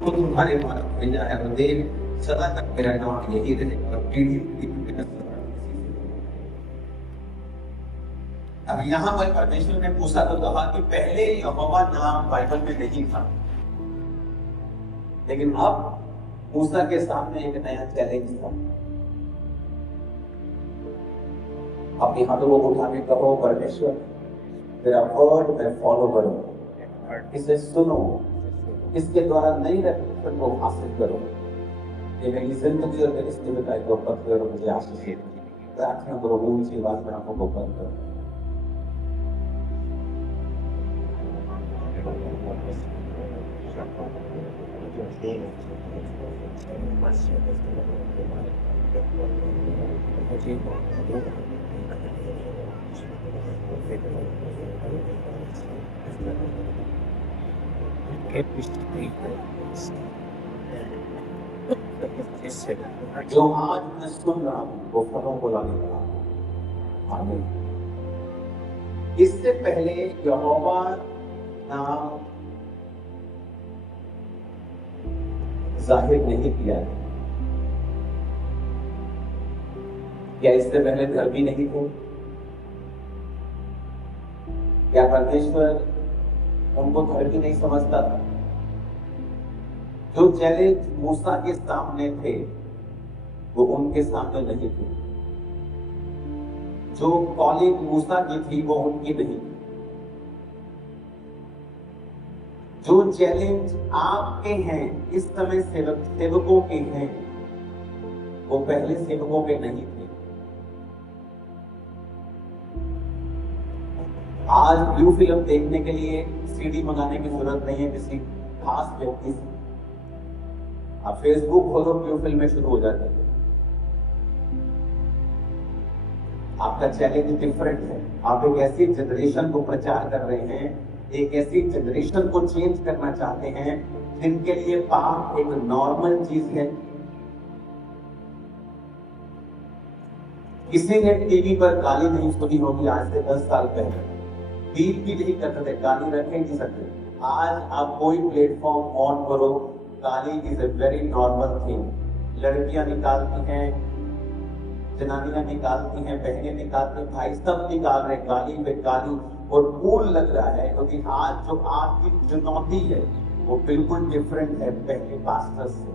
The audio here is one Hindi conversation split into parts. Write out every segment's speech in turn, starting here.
तो तुम्हारे पास भेजा है और देव सदा तक मेरा नाम यही रहेगा और पीढ़ी पीढ़ी मेरा स्मरण इसी से होगा। अब यहाँ पर परमेश्वर ने मूसा को कहा कि पहले यहोवा नाम बाइबल में नहीं था, लेकिन अब मूसा के सामने एक नया चैलेंज था। अपनी हाथों को उठा के कहो, परमेश्वर तेरा वर्ड मैं फॉलो करूं, इसे सुनो, इसके द्वारा नई रेवलेशन को हासिल करो। ये मेरी जिंदगी और मेरी जीविका को बदले और मुझे आशीष दे। प्रार्थना करो, ऊंची आवाज में आंखों को बंद करो। जो आज मैं सुन रहा हूँ वो फलों को लाने वाला। आमीन। इससे पहले यहोवा नाम जाहिर नहीं किया है। क्या इससे पहले धर्मी नहीं थे? क्या परमेश्वर उनको धर्मी नहीं समझता था? जो चैलेंज मूसा के सामने थे वो उनके सामने नहीं थे। जो कॉलिंग मूसा की थी वो उनकी नहीं थी। जो चैलेंज आपके हैं इस समय सेवकों के हैं, वो पहले सेवकों के नहीं थे। आज ब्लू फिल्म देखने के लिए सीडी मंगाने की जरूरत नहीं है किसी खास व्यक्ति से। आप फेसबुक खोलो, ब्लू फिल्में शुरू हो जाती है। आपका चैलेंज डिफरेंट है। आप एक ऐसी जनरेशन को प्रचार कर रहे हैं, एक ऐसी जनरेशन को चेंज करना चाहते हैं जिनके लिए पाप एक नॉर्मल चीज है। किसी ने टीवी पर गाली नहीं सुनी होगी आज से 10 साल पहले। बीट भी नहीं करते थे, गाली रख नहीं सकते। आज आप कोई प्लेटफॉर्म ऑन करो, गाली is a very normal thing. लड़कियां निकालती हैं, जनानियां निकालती हैं, बहनें निकालती हैं, भाई सब निकाल रहे गाली पे गाली। और कूल लग रहा है क्योंकि आज जो आपकी चुनौती है वो बिल्कुल डिफरेंट है पहले पास्टर्स से।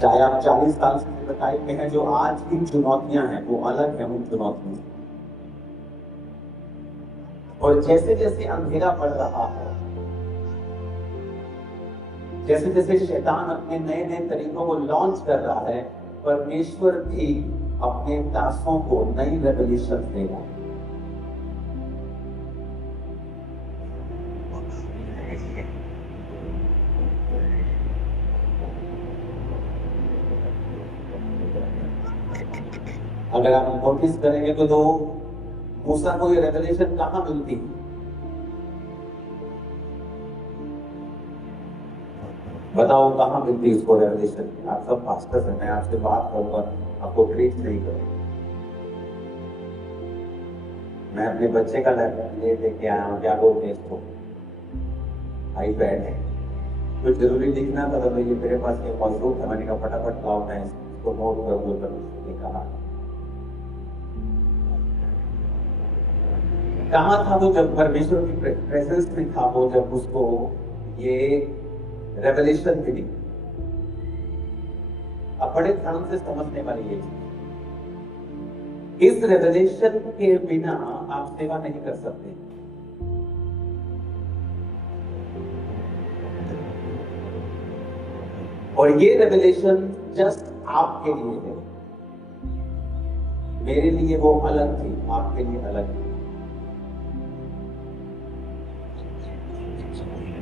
चाहे आप 40 साल से बताए हैं, जो आज की चुनौतियां हैं वो अलग है उन चुनौतियों से। और जैसे जैसे अंधेरा बढ़ रहा है, जैसे जैसे शैतान अपने नए नए तरीकों को लॉन्च कर रहा है, परमेश्वर भी अपने दासों को नई रेवलेशन देगा। अगर आप नोटिस करेंगे तो मूसा को ये रेवलेशन कहां मिलती है? बताओ कहां मिलती है इसको रेवलेशन? आप सब पास्टर्स हैं, मैं आपसे बात करूंगा, आपको प्रीच नहीं करूंगा। मैं अपने बच्चे का लैपटॉप लेके आया हूँ, क्या बोलते हैं इसको, आईपैड है। कुछ जरूरी लिखना था तो ये मेरे पास ये मौजूद है, मैंने कहा फटाफट लाओ मैं इसको नोट कर दूं। परमेश्वर ने कहा था वो, जब परमेश्वर की प्रेजेंस में था वो, जब उसको ये रेवलेशन मिली। अब बड़े ध्यान से समझने वाली ये चीज, इस रेवलेशन के बिना आप सेवा नहीं कर सकते। और ये रेवलेशन जस्ट आपके लिए है। मेरे लिए वो अलग थी, आपके लिए अलग थी।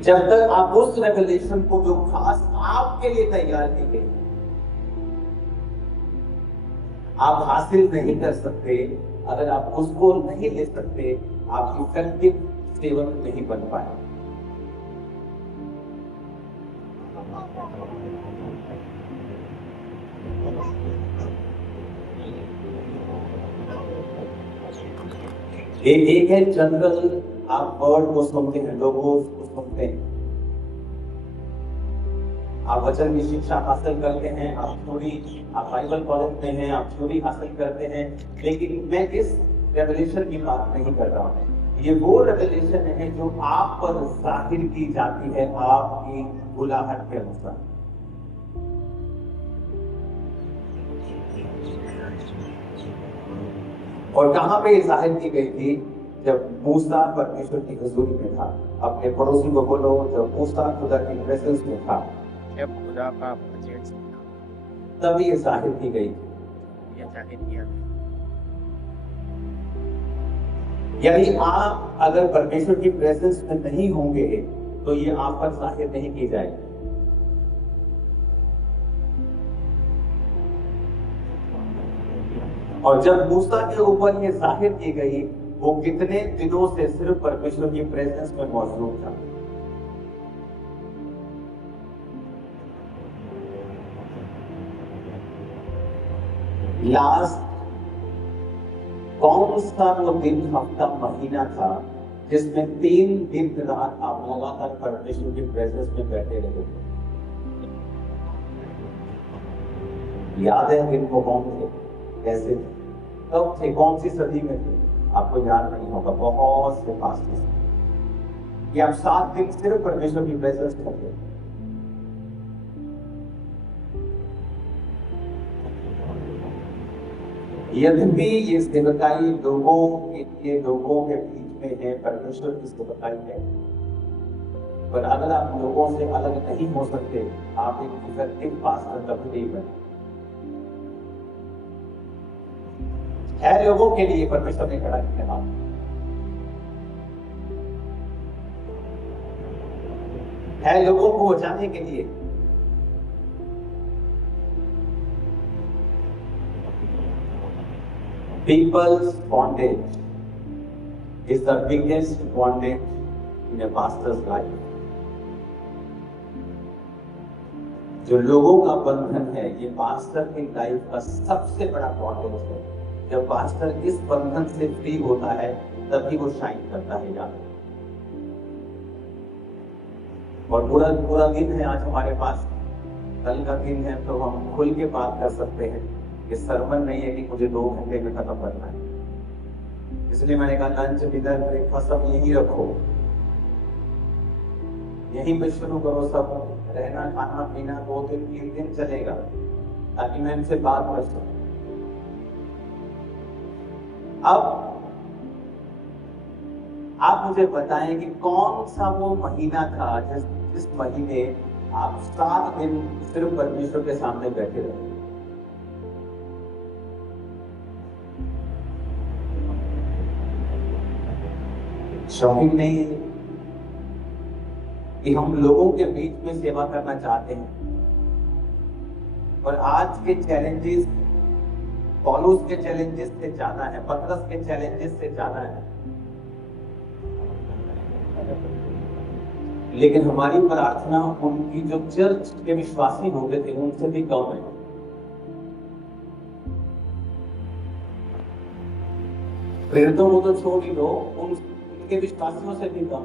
जब तक आप उस रेवलेशन को जो खास आपके लिए तैयार की गई आप हासिल नहीं कर सकते, अगर आप उसको नहीं ले सकते, आप इफेक्टिव सेवक नहीं बन पाए। एक है जनरल आप वर्ड को सुनते हैं, लोगोस को सुनते हैं, आप वचन की शिक्षा हासिल करते हैं, आप थ्योरी, आप बाइबल कॉलेज में हैं, आप थ्योरी हासिल करते हैं, लेकिन मैं इस रेवलेशन की बात नहीं कर रहा हूँ। ये वो रेवलेशन है जो आप पर जाहिर की जाती है आपकी बुलाहट के अनुसार। और कहां पे जाहिर की गई थी? जब मूसा परमेश्वर की हुजूरी में था। अपने पड़ोसी को बोलो, जब मूसा खुदा की प्रेजेंस में था, जब खुदा का प्रेजेंस तब ये जाहिर की गई। ये जाहिर किया गया। यानी आप अगर परमेश्वर की प्रेजेंस में नहीं होंगे तो ये आप पर जाहिर नहीं की जाएगी। और जब मूसा के ऊपर ये जाहिर की गई, वो कितने दिनों से सिर्फ परमेश्वर की प्रेजेंस में मौजूद था। लास्ट कौन सा वो दिन, हफ्ता, महीना था जिसमें 3 दिन रात आप लगातार परमेश्वर की प्रेजेंस में बैठे रहे? याद है दिन को? कौन थे, कैसे थे, कब थे, कौन सी सदी में थे? आपको याद नहीं होगा, बहुत से पास्ट कि आप 7 दिन सिर्फ परमेश्वर की प्रेजेंस में थे। यद्यपि ये सेवकाई लोगों के बीच में है, परमेश्वर की सेवकाई है, पर अगर आप लोगों से अलग नहीं हो सकते, आप एक इफेक्टिव पास्टर तभी बने। है लोगों के लिए परमेश्वर ने खड़ा किया हाथ, है लोगों को बचाने के लिए। People's bondage is the biggest bondage in a pastor's life. जो लोगों का बंधन है, ये पास्टर की लाइफ का सबसे बड़ा बॉन्डेज है। जब पास्टर इस बंधन से फ्री होता है, तभी वो शाइन करता है यार। और पूरा दिन है आज हमारे पास, कल का दिन है, तो हम खुल के बात कर सकते हैं। ये सरमन नहीं है कि मुझे 2 घंटे में खत्म करना है। इसलिए मैंने कहा लंच, डिनर, ब्रेकफास्ट सब यही रखो, यहीं पे शुरू करो। सब रहना, खाना पीना 2 दिन 3 दिन चलेगा, ताकि मैं इनसे बात कर सकूं। अब आप मुझे बताएं कि कौन सा वो महीना था जिस महीने आप 7 दिन सिर्फ परमेश्वर के सामने बैठे रहे? शॉकिंग नहीं है कि हम लोगों के बीच में सेवा करना चाहते हैं, और आज के चैलेंजेस पौलुस के चैलेंजेस से ज्यादा है, पतरस के चैलेंजेस से ज्यादा है। लेकिन हमारी प्रार्थना उनकी जो चर्च के विश्वासी हो गए थे उनसे भी कम है। प्रेरितों को तो छोड़ ही दो, उनके विश्वासियों से भी कम।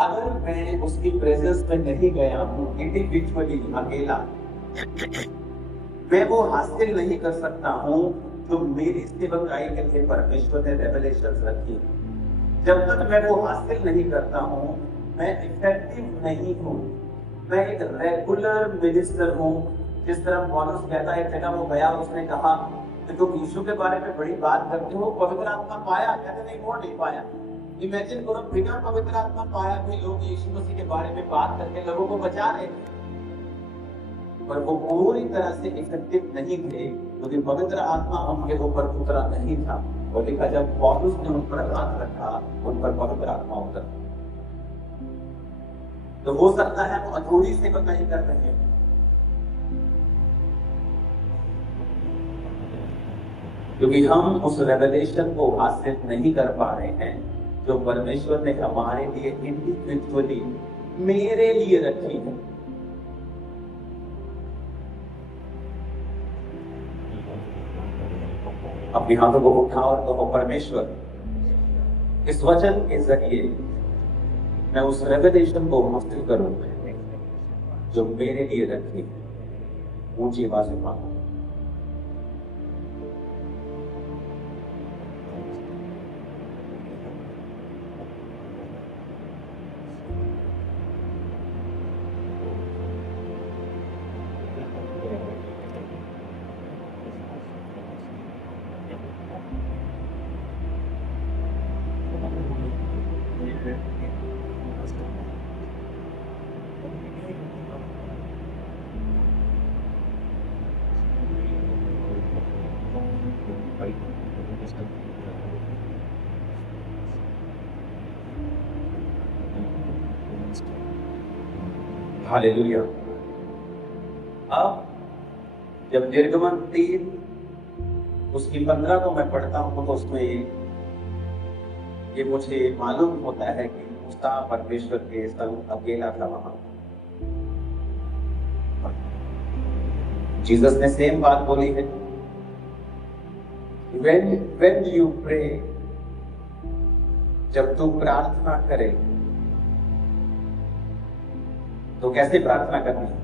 अगर मैं उसकी प्रेजेंस में नहीं गया हूं, इंडिविजुअली, अकेला, मैं वो हासिल नहीं कर सकता हूं जो मेरी सेवकाई के लिए परमेश्वर ने रेवलेशंस रखी। जब तक मैं वो हासिल नहीं करता हूं, मैं इफेक्टिव नहीं हूं। मैं एक रेगुलर मिनिस्टर हूं। जिस तरह पौलुस कहता है, एक जगह वो गया, उसने कहा कि तुम यीशु के बारे में बड़ी बात करते हो, पवित्र आत्मा पाया? कहते नहीं, वो नहीं पाया। इमेजिन करो, बिना पवित्र आत्मा पाया भी लोग यीशु मसीह के बारे में बात करके लोगों को बचा रहे, पर वो पूरी तरह से इफेक्टिव नहीं थे, क्योंकि पवित्र आत्मा उनके ऊपर उतरा नहीं था। और लिखा, जब पौलुस ने उन पर हाथ रखा, उन पर पवित्र आत्मा उतरा। तो हो सकता है वो अधूरी सेवा नहीं कर रहे हैं, क्योंकि हम उस रेवलेशन को हासिल नहीं कर पा रहे हैं जो परमेश्वर ने हमारे लिए इंडिविजुअली, मेरे लिए रखी है। अपने हाथों को उठाओ और कहो, परमेश्वर इस वचन के जरिए मैं उस रेवलेशन को हासिल करूं जो मेरे लिए रखी है। ऊंची आवाज में मांगो। हालेलुया। अब जब निर्गमन 3 उसकी 15 को मैं पढ़ता हूं तो उसमें ये मुझे मालूम होता है कि मूसा परमेश्वर के संग अकेला था वहां। जीसस ने सेम बात बोली है, when you pray, जब तू प्रार्थना करे तो कैसे प्रार्थना करनी है?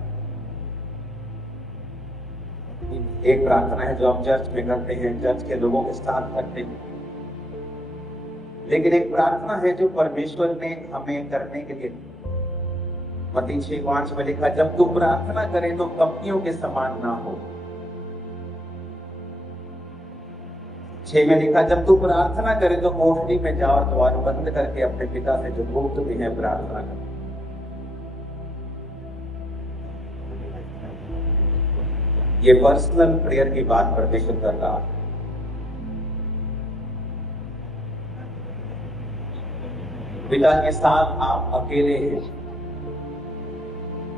एक प्रार्थना है जो हम चर्च में करते हैं, चर्च के लोगों के साथ करते हैं, लेकिन एक प्रार्थना है जो परमेश्वर ने हमें करने के लिए मत्ती 6:5 में लिखा, जब तू प्रार्थना करे तो कपटियों के समान ना हो। 6 में लिखा, जब तू प्रार्थना करे तो कोठरी में जा और द्वार बंद करके अपने पिता से जो गुप्त में है प्रार्थना कर। ये पर्सनल प्रेयर की बात परमेश्वर कर रहा है। पिता के साथ आप अकेले हैं,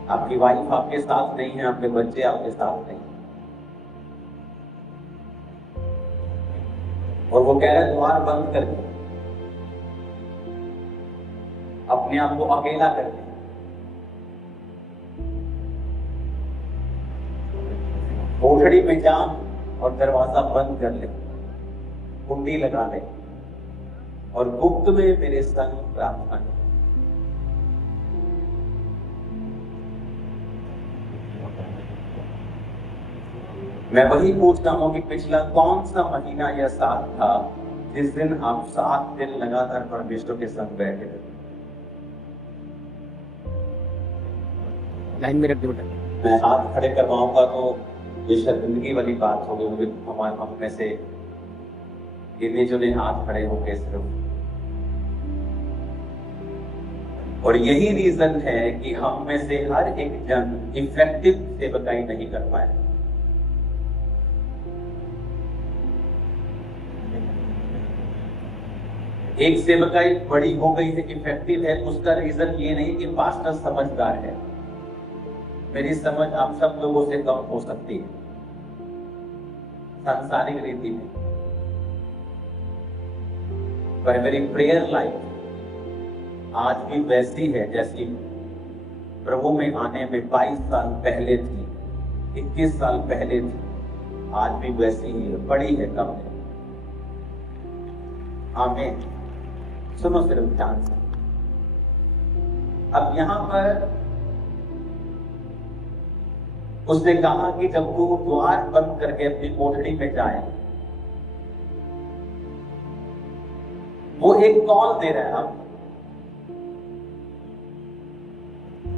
आपकी वाइफ आपके साथ नहीं है, आपके बच्चे आपके साथ नहीं, और वो कह रहे द्वार बंद करके अपने आप को अकेला करके कोठड़ी में जा और दरवाजा बंद कर ले, कुंडी लगा ले और गुप्त में मेरे संग प्रार्थना कर। मैं वही पूछता हूं कि पिछला कौन सा महीना या साल था जिस दिन आप 7 दिन लगातार परमेश्वर के संग बैठे थे? लाइन में रख दो। मैं हाथ खड़े करवाऊंगा तो ये शर्मिंदगी वाली बात होगी, हमारे हम में से गिने चुने हाथ खड़े होंगे सिर्फ। और यही रीजन है कि हम में से हर एक जन इफेक्टिव सेवकाई नहीं कर पाए। एक सेवकाई बड़ी हो गई है, इफेक्टिव है, उसका रीजन ये नहीं कि पास्टर समझदार है। मेरी समझ आप सब लोगों से कम हो सकती है सांसारिक रीति में, पर मेरी प्रेयर लाइफ आज भी वैसी है जैसी प्रभु में आने में 22 साल पहले थी, 21 साल पहले थी। आज भी वैसी ही है, बड़ी है, कम है। आमीन। सुनो सिर्फ ध्यान से। अब यहां पर उसने कहा कि जब वो द्वार बंद करके अपनी कोठड़ी में जाए, वो एक कॉल दे रहा है आपको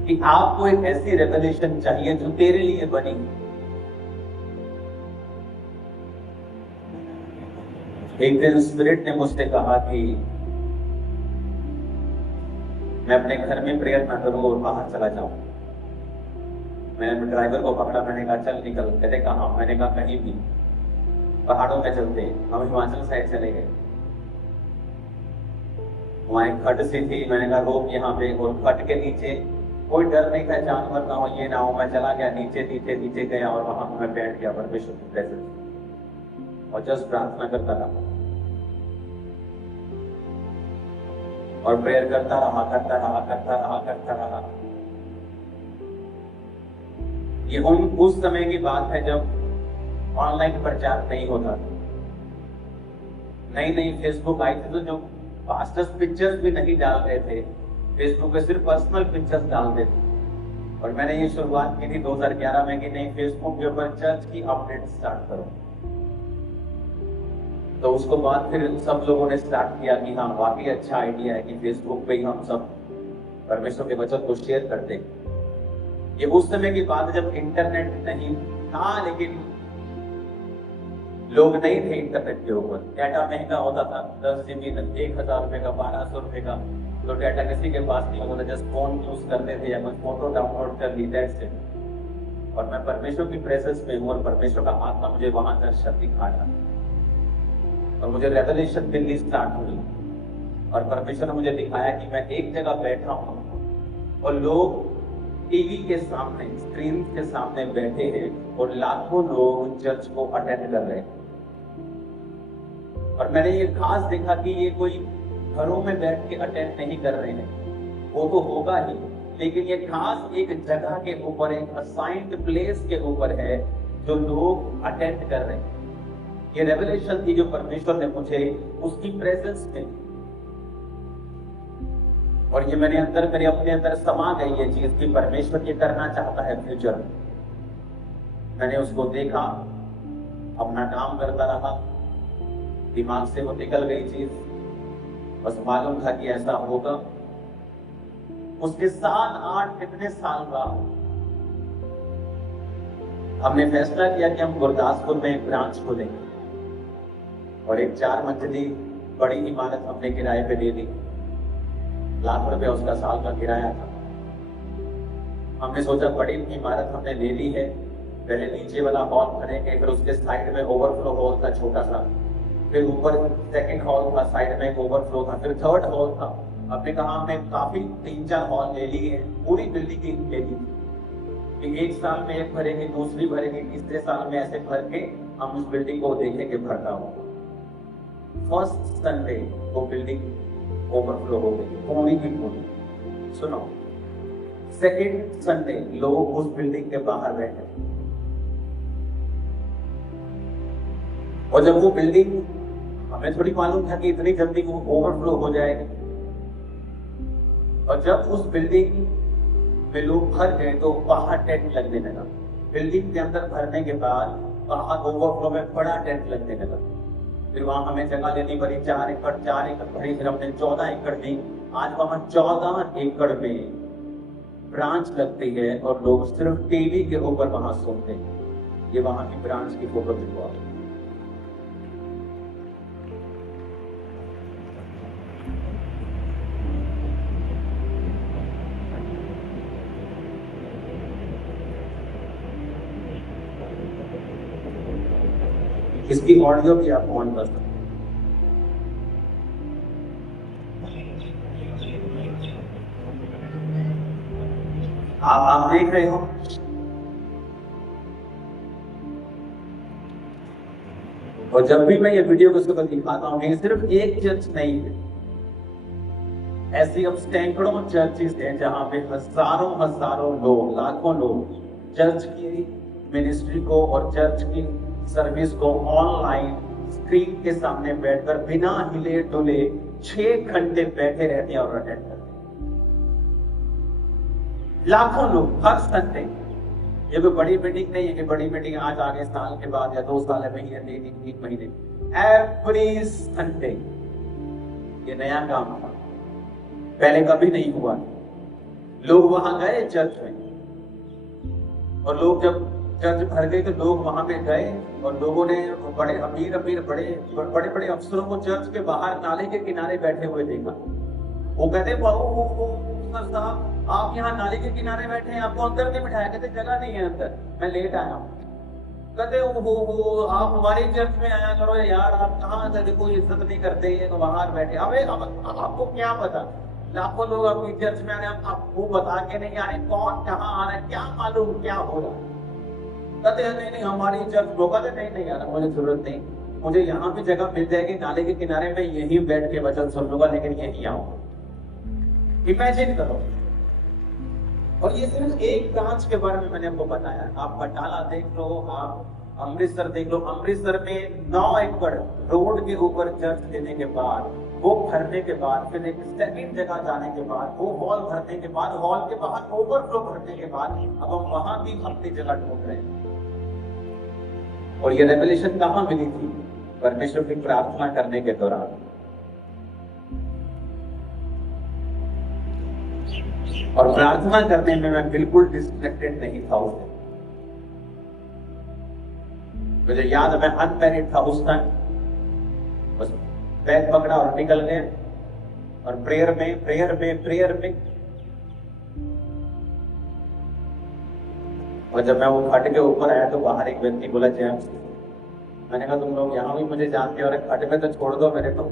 कि आपको एक ऐसी रेवलेशन चाहिए जो तेरे लिए बनी। एक दिन स्पिरिट ने मुझसे कहा कि मैं अपने घर में प्रेयर ना करूं और बाहर चला जाऊं। मैंने ड्राइवर को पकड़ा, मैंने कहा चल निकल। कहते कहाँ? मैंने कहा कहीं भी, पहाड़ों में चलते हैं। हम हिमाचल साइड चले गए, वहां एक खट सी थी, मैंने कहा रोक यहाँ पे, और खट के नीचे कोई डर नहीं था, जानवर ना हो ये ना हो। मैं चला गया नीचे नीचे नीचे गया और वहां मैं बैठ गया परमेश्वर की प्रेजेंस और जस्ट प्रार्थना करता रहा और प्रेयर करता रहा करता रहा करता रहा करता रहा। ये उस समय की बात है जब ऑनलाइन प्रचार नहीं होता था, नई नई फेसबुक आई थी, तो जो पास्टर्स पिक्चर्स भी नहीं डाल रहे थे फेसबुक पे, सिर्फ पर्सनल पिक्चर्स डालते थे। और मैंने ये शुरुआत की थी 2011 में कि नहीं, फेसबुक के ऊपर चर्च की अपडेट स्टार्ट करो। तो उसको बाद फिर सब लोगों ने स्टार्ट किया कि हाँ वाकई अच्छा आइडिया है कि फेसबुक पे ही हम सब परमेश्वर के वचन को शेयर करते हैं। ये उस समय की बात है जब इंटरनेट नहीं था, लेकिन लोग नहीं थे इंटरनेट के ऊपर। डाटा महंगा होता था, 10 GB 1000 रुपए का, 1200 रुपए का, तो डाटा किसी के पास नहीं होता था, जस्ट फोन यूज करते थे या कुछ फोटो डाउनलोड कर ली, दैट्स इट। और मैं परमेश्वर की प्रेजेंस में हूँ और परमेश्वर का आत्मा मुझे वहां दर्शन दिखाया और मुझे रेवलेशन मिलनी स्टार्ट हुई। और परमेश्वर ने मुझे दिखाया कि मैं एक जगह बैठा हूँ और लोग टीवी के सामने, स्क्रीन के सामने बैठे हैं और लाखों लोग चर्च को अटेंड कर रहे हैं। और मैंने ये खास देखा कि ये कोई घरों में बैठ के अटेंड नहीं कर रहे हैं, वो तो होगा ही, लेकिन ये खास एक जगह के ऊपर, एक असाइन्ड प्लेस के ऊपर है जो लोग अटेंड कर रहे हैं। ये रेवलेशन थी जो परमेश्वर ने मुझे उसकी प्रेजेंस में, और ये मेरे अपने अंदर समा गई ये चीज कि परमेश्वर ये करना चाहता है फ्यूचर में। मैंने उसको देखा, अपना काम करता रहा, दिमाग से वो निकल गई चीज, बस मालूम था कि ऐसा होगा। उसके 7-8 कितने साल बाद हमने फैसला किया कि हम गुरदासपुर में एक ब्रांच खोलेंगे और एक 4 मंजिली बड़ी इमारत हमने किराए पे ले ली। लाख रुपए उसका साल का किराया था। हमने सोचा बड़ी इमारत हमने ले ली है, पहले नीचे वाला हॉल भरेंगे, फिर उसके साइड में ओवरफ्लो हॉल था छोटा सा, फिर ऊपर सेकंड हॉल था, साइड में एक ओवरफ्लो था, फिर थर्ड हॉल था। हमने कहा हमने काफी 3-4 हॉल ले लिए, पूरी बिल्डिंग ले ली। एक साल में एक भरेंगे, दूसरी भरेंगे, तीसरे साल में ऐसे भर के हम उस बिल्डिंग को देखेंगे भरता हो। फर्स्ट संडे वो बिल्डिंग ओवरफ्लो हो गई, पूरी की पूरी। सुनो, सेकंड संडे लोग उस बिल्डिंग के बाहर बैठे, और जब वो बिल्डिंग, हमें थोड़ी मालूम था कि इतनी जल्दी वो ओवरफ्लो हो जाएगी, और जब उस बिल्डिंग में लोग भर गए तो बाहर टेंट लगने लगा। बिल्डिंग के अंदर भरने के बाद बाहर ओवरफ्लो में बड़ा टेंट लगने लगा। फिर वहां हमें जगह लेनी पड़ी, 4 एकड़ भरी, फिर हमने 14 एकड़ दी। आज वहां 14 एकड़ में ब्रांच लगती है और लोग सिर्फ टीवी के ऊपर वहां सोते हैं। ये वहां की ब्रांच की फोटो दिखवा। इसकी ऑडियो भी आप ऑन कर सकते हैं। आप देख रहे हो, और जब भी मैं ये वीडियो को सुबह दिखाता हूँ, ये सिर्फ एक चर्च नहीं है, ऐसी अब सैकड़ों चर्चेस हैं जहां पे हजारों लोग, लाखों लोग चर्च की मिनिस्ट्री को और चर्च की सर्विस को ऑनलाइन स्क्रीन के सामने बैठकर बिना हिले डुले 6 घंटे बैठे रहते हैं और अटेंड करते हैं। लाखों लोग हर संडे। ये कोई बड़ी मीटिंग नहीं है कि बड़ी मीटिंग आज आगे साल के बाद या 2 साल में या 3 महीने, एवरी संडे। ये नया काम था, पहले कभी नहीं हुआ। लोग वहां गए चर्च में, और लोग जब चर्च भर गई तो लोग वहां पे गए, और लोगों ने बड़े अमीर बड़े अफसरों को चर्च के बाहर नाले के किनारे बैठे हुए देखा। वो कहते साहब आप यहाँ नाले के किनारे बैठे हैं, आपको अंदर नहीं बिठाया? कहते जगह नहीं है अंदर, मैं लेट आया हूँ। कहते वो आप हमारे चर्च में आया करो यार, आप कहाँ से कोई इज्जत नहीं करते, ये तो बाहर बैठे। अब आपको क्या पता, लाखों लोग आपकी चर्च में आ रहे हैं, आपको बता के नहीं आ रहे कौन कहाँ आ रहा है, क्या मालूम क्या हो रहा है। कहते हैं नहीं हमारी चर्च रोका थे, नहीं यार मुझे जरूरत नहीं, मुझे यहाँ भी जगह मिल जाएगी नाले के किनारे में, यही बैठ के वचन सुन लूंगा, लेकिन यही आऊंगा। इमेजिन करो। और ये सिर्फ एक ब्रांच के बारे में मैंने आपको बताया। आप बटाला देख लो, आप अमृतसर देख लो। अमृतसर में 9 एकड़ रोड के ऊपर चर्च देने के बाद वो भरने के बाद फिर एक सेकंड जगह जाने के बाद वो हॉल भरने के बाद हॉल के बाहर ओवरफ्लो भरने के बाद अब हम वहां भी अपनी जगह ढूंढ रहे हैं। और ये रेवलेशन कहां मिली थी? परमेश्वर की प्रार्थना करने के दौरान। और प्रार्थना करने में मैं बिल्कुल डिस्ट्रैक्टेड नहीं था उस दिन। मुझे याद है मैं अनमैरिड था उस टाइम, बस बैग पकड़ा और निकल गए। और प्रेयर में और जब मैं वो खट के ऊपर आया तो बाहर एक व्यक्ति बोला, जेम्स, मैंने कहा तुम लोग यहाँ भी मुझे जानते हो और खट में तो छोड़ दो मेरे को,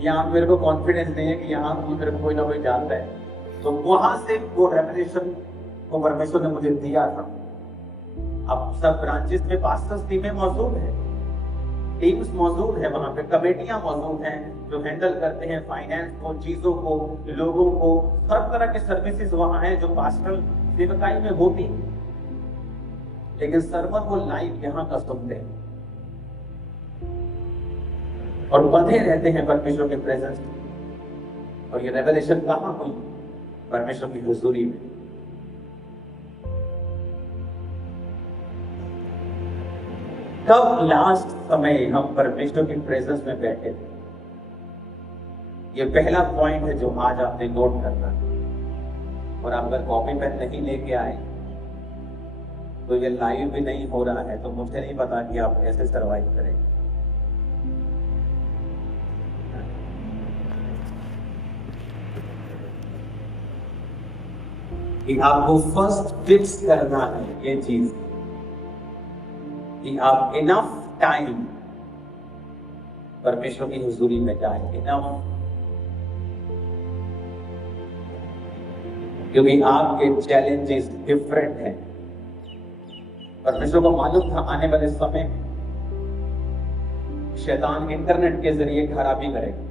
यहाँ मेरे को कॉन्फिडेंस नहीं है कि यहाँ मेरे को कोई ना कोई जानता है। तो वहां से वो रेवलेशन को परमेश्वर ने मुझे दिया था। अब सब ब्रांचेस में पास्टर्स टीमें मौजूद है, टीम्स मौजूद है, वहां पे कमेटियां मौजूद हैं जो हैंडल करते हैं फाइनेंस को, चीजों को, लोगों को, हर तरह के सर्विसेज वहां हैं जो पास्टरल सेवकाई में होती है। लेकिन सर्वर वो लाइव यहाँ का सुनते हैं और बंधे रहते हैं परमेश्वर के प्रेजेंस में। और ये रेवलेशन कहां हुई? परमेश्वर की हुजूरी में। कब लास्ट समय हम परमेश्वर की प्रेजेंस में बैठे थे? ये पहला पॉइंट है जो आज आपने नोट करना है। और आप अगर कॉपी पेन नहीं लेके आए तो ये लाइव भी नहीं हो रहा है, तो मुझे नहीं पता कि आप कैसे सरवाइव करेंगे। कि आपको फर्स्ट फिक्स करना है ये चीज कि आप इनफ टाइम परमेश्वर की हुजूरी में जाए, इनफ, क्योंकि आपके चैलेंजेस डिफरेंट हैं। परमेश्वर को मालूम था आने वाले समय में शैतान इंटरनेट के जरिए खराबी करेगा।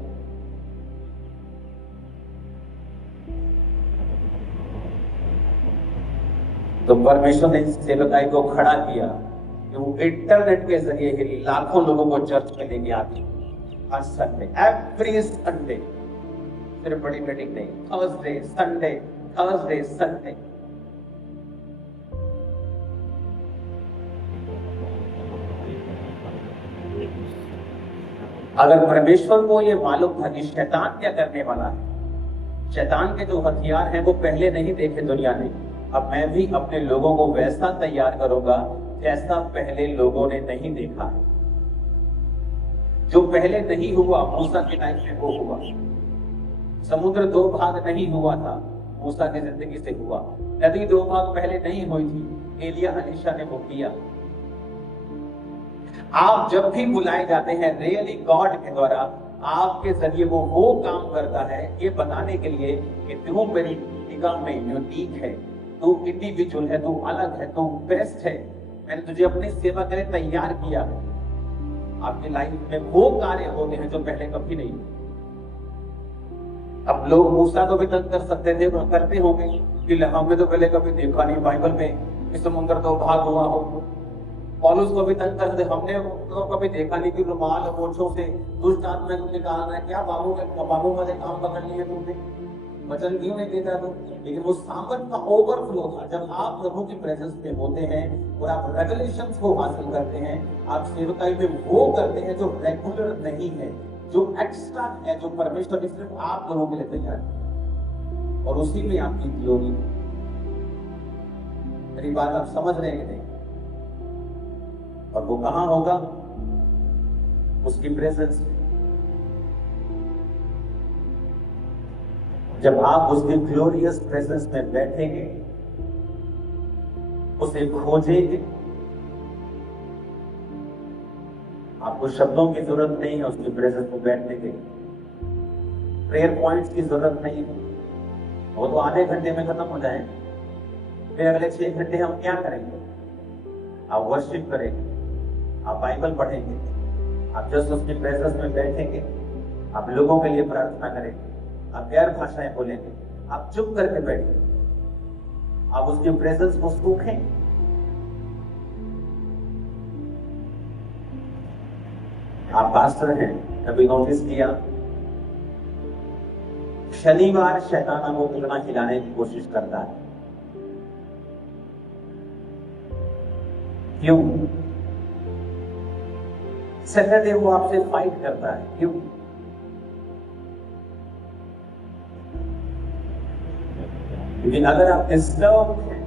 तो परमेश्वर ने सेवकाई को खड़ा किया कि वो इंटरनेट के जरिए ही लाखों लोगों को चर्च में लेके आती हर संडे, एवरी संडे, सिर्फ बड़ी मीटिंग नहीं, थर्सडे संडे। अगर परमेश्वर को ये मालूम था कि शैतान क्या करने वाला है, शैतान के जो हथियार हैं वो पहले नहीं देखे दुनिया ने, अब मैं भी अपने लोगों को वैसा तैयार करूंगा जैसा पहले लोगों ने नहीं देखा है। जो पहले नहीं हुआ मूसा के टाइम में वो हुआ। समुद्र दो भाग नहीं हुआ था, मूसा की जिंदगी से हुआ। नदी दो भाग पहले नहीं हुई थी, एलिया अलीशा ने वो किया। आप जब भी बुलाए जाते हैं रियली गॉड के द्वारा, आपके जरिए वो काम करता है ये बताने के लिए कि तू मेरी निगाह में यूनिक है, तू इंडिविजुअल है, तू अलग है, तू बेस्ट है, मैंने तुझे अपनी सेवा के लिए तैयार किया है। आपकी लाइफ में वो कार्य होते हैं जो पहले कभी नहीं। अब लोग मूसा को भी तंग कर सकते थे, वो करते होंगे कि हमने तो पहले कभी देखा नहीं बाइबल में कि समुद्र तो भाग हुआ हो। पौलुस को भी तंग करते, हमने तो कभी देखा नहीं कि रुमाल मोछों से दुष्ट आत्मा को निकाल रहा है, क्या बाबू वाले काम पकड़ लिए तुमने, वचन क्यों नहीं देता तो। लेकिन वो सामर्थ का ओवरफ्लो था। जब आप प्रभु की प्रेजेंस में होते हैं और आप रेवलेशंस को हासिल करते हैं, आप सेवकाई में वो करते हैं जो रेगुलर नहीं है, जो एक्स्ट्रा है, जो परमेश्वर ने सिर्फ आप लोगों के लिए तैयार है, और उसी में आपकी ग्लोरी। मेरी बात आप समझ रहे हैं नहीं? और वो कहां होगा? उसकी प्रेजेंस में। जब आप उसके ग्लोरियस प्रेजेंस में बैठेंगे, उसे खोजेंगे, आपको शब्दों की जरूरत नहीं है उसकी प्रेजेंस में बैठने के, प्रेयर पॉइंट्स की जरूरत नहीं है, वो तो आधे घंटे में खत्म हो जाएंगे। फिर अगले 6 घंटे हम क्या करेंगे? आप वर्शिप करेंगे, आप बाइबल पढ़ेंगे, आप जस्ट उसकी प्रेजेंस में बैठेंगे, आप लोगों के लिए प्रार्थना करेंगे, आप गैर भाषाएं बोलेंगे, आप चुप करके बैठेंगे, आप उसकी प्रेजेंस को सूखें। आप पास्टर हैं, कभी नोटिस किया शनिवार शैताना को कितना खिलाने की कोशिश करता है? क्यों? सैटरडे वो आपसे फाइट करता है, क्यों? क्योंकि अगर आप डिस्टर्ब हैं,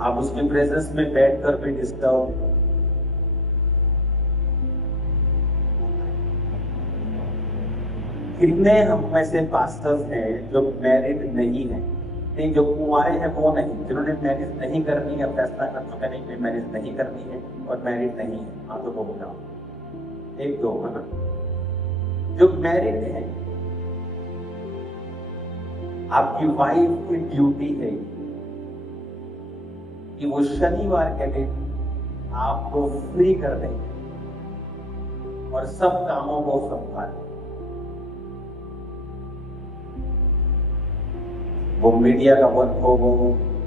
आप उसके प्रेजेंस में बैठकर भी डिस्टर्ब हैं। कितने हम में से पास्टर्स हैं जो मैरिड नहीं हैं, नहीं जो कुंवारे हैं वो नहीं, जिन्होंने मैरिज नहीं करनी है, फैसला कर चुके नहीं कि मैरिज नहीं करनी है और मैरिड नहीं है, हाँ तो वो बताओ, एक दो है ना? जो मैरिड है, आपकी वाइफ की ड्यूटी है कि वो शनिवार के दिन आपको फ्री कर दें और सब कामों को संभालें। वो मीडिया का वर्क हो, वो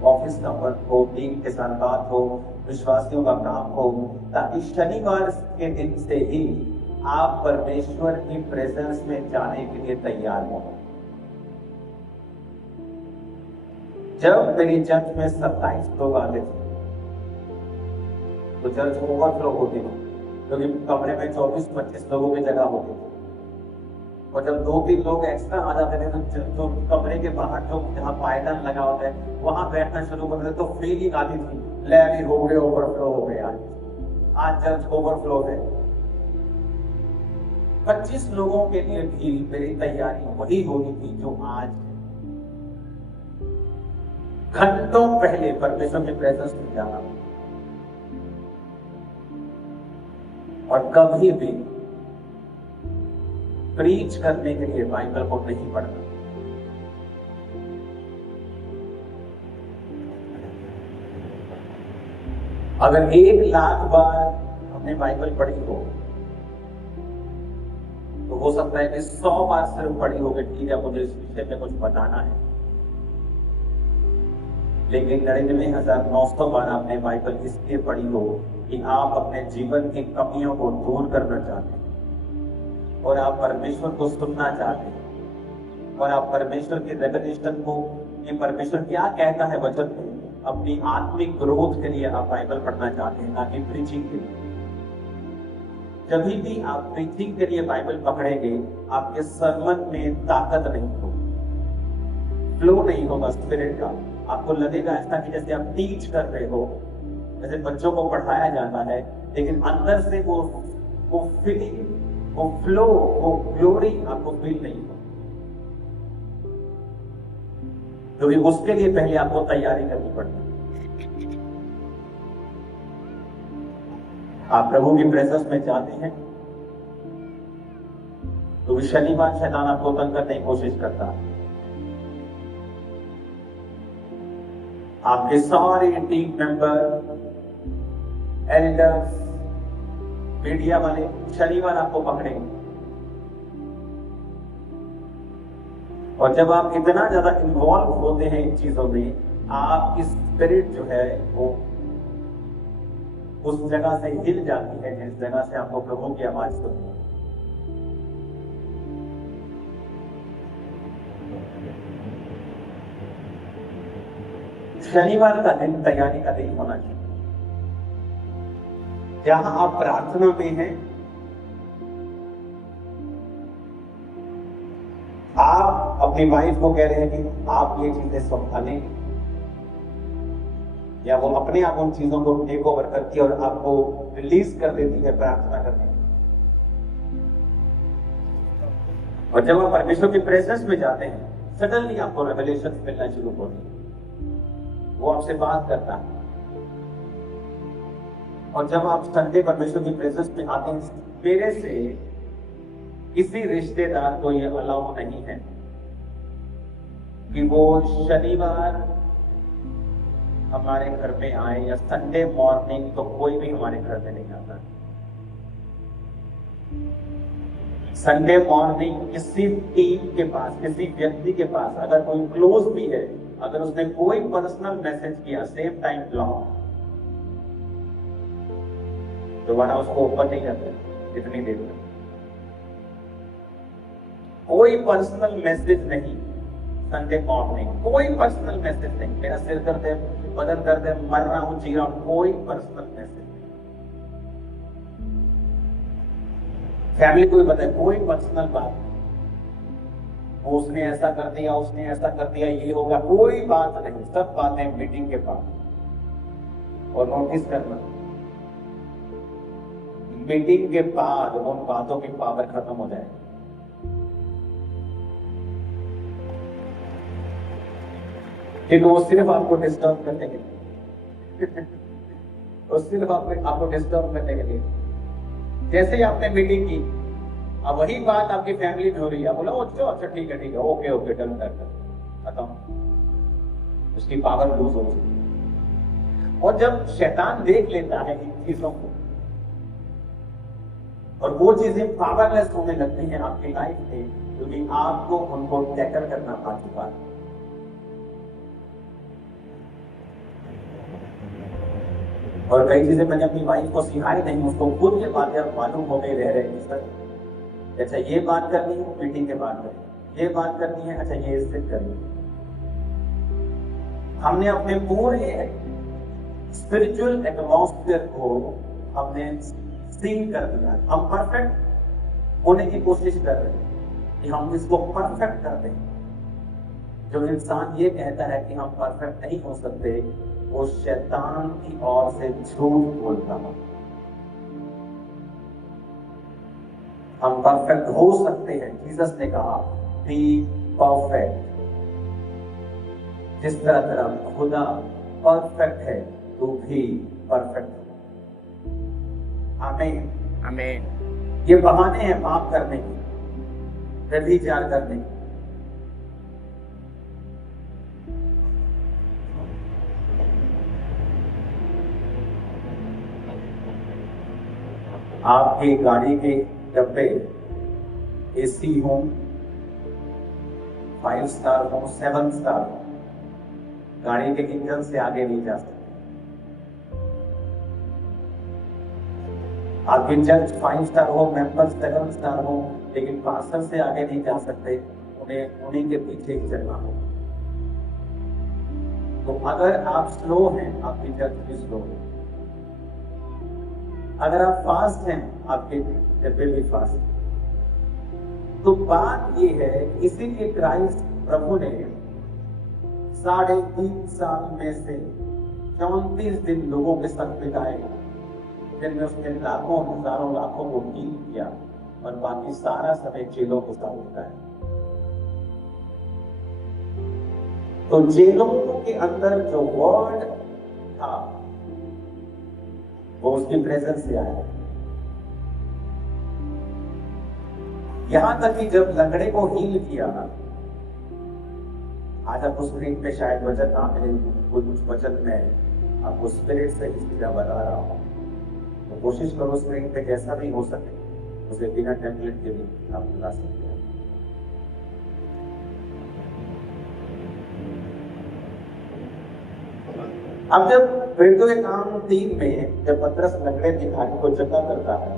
ऑफिस का वर्क हो, टीम के साथ बात हो, विश्वासियों का काम हो, ताकि शनिवार के दिन से ही आप परमेश्वर की प्रेजेंस में जाने के लिए तैयार हो। जब मेरी चर्च में 27 लोग आते थे तो चर्च ओवरफ्लो होती थी, क्योंकि कमरे में 24-25 लोगों की जगह होती थी। और जब 2-3 लोग एक्स्ट्रा आ जाते थे तो कमरे के बाहर जो जहाँ पायदान लगा होता है वहां बैठना शुरू करते थे, तो फीलिंग आती थी, ले अभी हो गए, ओवरफ्लो हो गए, आज चर्च ओवरफ्लो है। 25 लोगों के लिए भी मेरी तैयारी वही होनी थी जो आज है। घंटों पहले परमेश्वर के प्रेजेंस में जाना और कभी भी प्रीच करने के लिए बाइबल को नहीं पढ़ना। अगर 1,00,000 बार हमने बाइबल पढ़ी हो तो हो सकता है कि 100 बार सिर्फ पढ़ी हो कि ठीक है मुझे इस विषय में कुछ बताना है, लेकिन 99,900 बार आपने बाइबल इसलिए पढ़ी हो कि आप अपने जीवन की कमियों को दूर करना चाहते हैं और आप परमेश्वर को सुनना चाहते हैं और आप परमेश्वर के रेवलेशन को, कि परमेश्वर क्या कहता है वचन में, अपनी आत्मिक ग्रोथ के लिए आप बाइबल पढ़ना चाहते हैं, ना कि प्रीचिंग के लिए। जब भी आप प्रीचिंग के लिए बाइबल पकड़ेंगे, आपके सरमन में ताकत नहीं होगी, फ्लो नहीं होगा स्पिरिट का। आपको लगेगा ऐसा कि जैसे आप टीच कर रहे हो, जैसे बच्चों को पढ़ाया जाता है, लेकिन अंदर से वो फीलिंग, वो फ्लो, वो ग्लोरी आपको फील नहीं हो। क्योंकि उसके लिए पहले आपको तैयारी करनी पड़ती है। आप प्रभु की प्रेजेंस में जाते हैं तो शनिवार शैतान आपको तंग करने की कोशिश करता है। आपके सारे टीम मेंबर, एल्डर्स, मीडिया वाले शनिवार आपको पकड़ेंगे और जब आप इतना ज्यादा इन्वॉल्व होते हैं इन चीजों में, आपकी स्पिरिट जो है वो उस जगह से हिल जाती है जिस जगह से आपको प्रभु की आवाज सुननी है। शनिवार का दिन तैयारी का दिन होना चाहिए। जहां आप प्रार्थना में हैं, आप अपनी वाइफ को कह रहे हैं कि आप ये चीजें संभालें, या वो अपने आप उन चीजों को टेक ओवर करती है और आपको रिलीज कर देती है प्रार्थना करने। और जब आप परमेश्वर की प्रेजेंस में जाते हैं, सडनली आपको रेवलेशन मिलना शुरू होती है, वो आपसे बात करता है। और जब आप संडे परमेश्वर की प्रेजेंस में आते हैं, मेरे से किसी रिश्तेदार को यह अलाउ नहीं है कि वो शनिवार हमारे घर में आए, या संडे मॉर्निंग तो कोई भी हमारे घर में नहीं आता। संडे मॉर्निंग किसी टीम के पास, किसी व्यक्ति के पास अगर कोई क्लोज भी है, अगर उसने कोई पर्सनल मैसेज किया सेम टाइम ब्लॉक, दोबारा उसको ओपन नहीं करते इतनी देर में। कोई पर्सनल मैसेज नहीं, संडे मॉर्निंग कोई पर्सनल मैसेज नहीं, मेरा सिर दर्द है, बदन दर्द है, मर रहा हूं, जी रहा हूं, कोई पर्सनल मैसेज नहीं। फैमिली को भी पता है, कोई पर्सनल बात नहीं, उसने ऐसा कर दिया, उसने ऐसा कर दिया, ये होगा, कोई बात नहीं, सब बातें मीटिंग के बाद। और नोटिस करना, मीटिंग के बाद उन बातों की पावर खत्म हो जाएगी। क्योंकि वो सिर्फ आपको डिस्टर्ब करने के लिए वो सिर्फ आपको डिस्टर्ब करने के लिए। जैसे ही आपने मीटिंग की, अब वही बात आपकी फैमिली में हो रही है, बोला अच्छा अच्छा ठीक है ओके ओके डन कर खत्म, उसकी पावर लूज हो गई। और जब शैतान देख लेता है इन चीजों को और वो चीजें पावरलेस होने लगती हैं आपकी लाइफ में, क्योंकि आपको उनको टैकल करना आ चुका है। और कई चीजें मैंने अपनी वाइफ को सिखाई नहीं, उसको खुद ये बातें मालूम हो गई रह रही सर, अच्छा ये बात करनी है मीटिंग के बाद में, ये बात करनी है, अच्छा ये इससे करनी है। हमने अपने पूरे स्पिरिचुअल एटमॉस्फेयर को हमने सिंक कर दिया। हम परफेक्ट होने की कोशिश कर रहे हैं कि हम इसको परफेक्ट कर दें। जो इंसान ये कहता है कि हम परफेक्ट नहीं हो सकते, वो शैतान की ओर से झूठ बोलता है। हम परफेक्ट हो सकते हैं, जीसस ने कहा बी परफेक्ट। जिस तरह खुदा परफेक्ट है, तू भी परफेक्ट हो। आमीन आमीन। ये बहाने हैं पाप करने की, व्यभिचार करने की। आपकी गाड़ी के डब्बे एसी हो, 5 स्टार हो, 7 स्टार हो, गाड़ी के इंजन से आगे नहीं जा सकते। आपकी चर्च 5 स्टार हो, मेंबर 7 स्टार हो, लेकिन पास्टर से आगे नहीं जा सकते, उन्हीं के पीछे ही चलना हो। तो अगर आप स्लो हैं, आपकी चर्च भी स्लो है। अगर आप फास्ट हैं, आपके डब्बे भी फास्ट। तो बात ये है, इसीलिए क्राइस्ट प्रभु ने 3.5 साल में से 34 दिन लोगों के साथ बिताए, जिनमें उसने लाखों हजारों लाखों को हील किया और बाकी सारा समय जेलों के साथ बिताया। तो जेलों के अंदर जो वर्ड था वो उसकी प्रेजेंस से आया। यहां तक कि जब लंगड़े को हील किया, आज आपको स्क्रीन पे शायद वचन ना मिले, कोई कुछ वचन में आपको स्पिरिट से इस चीज बता रहा हूं, तो कोशिश करो स्क्रीन पे जैसा भी हो सके उसे बिना टेम्पलेट के भी आप ला सकते हैं। अब जब फिर के काम 3 में जब पतरस लंगड़े भिखारी को चंगा करता है,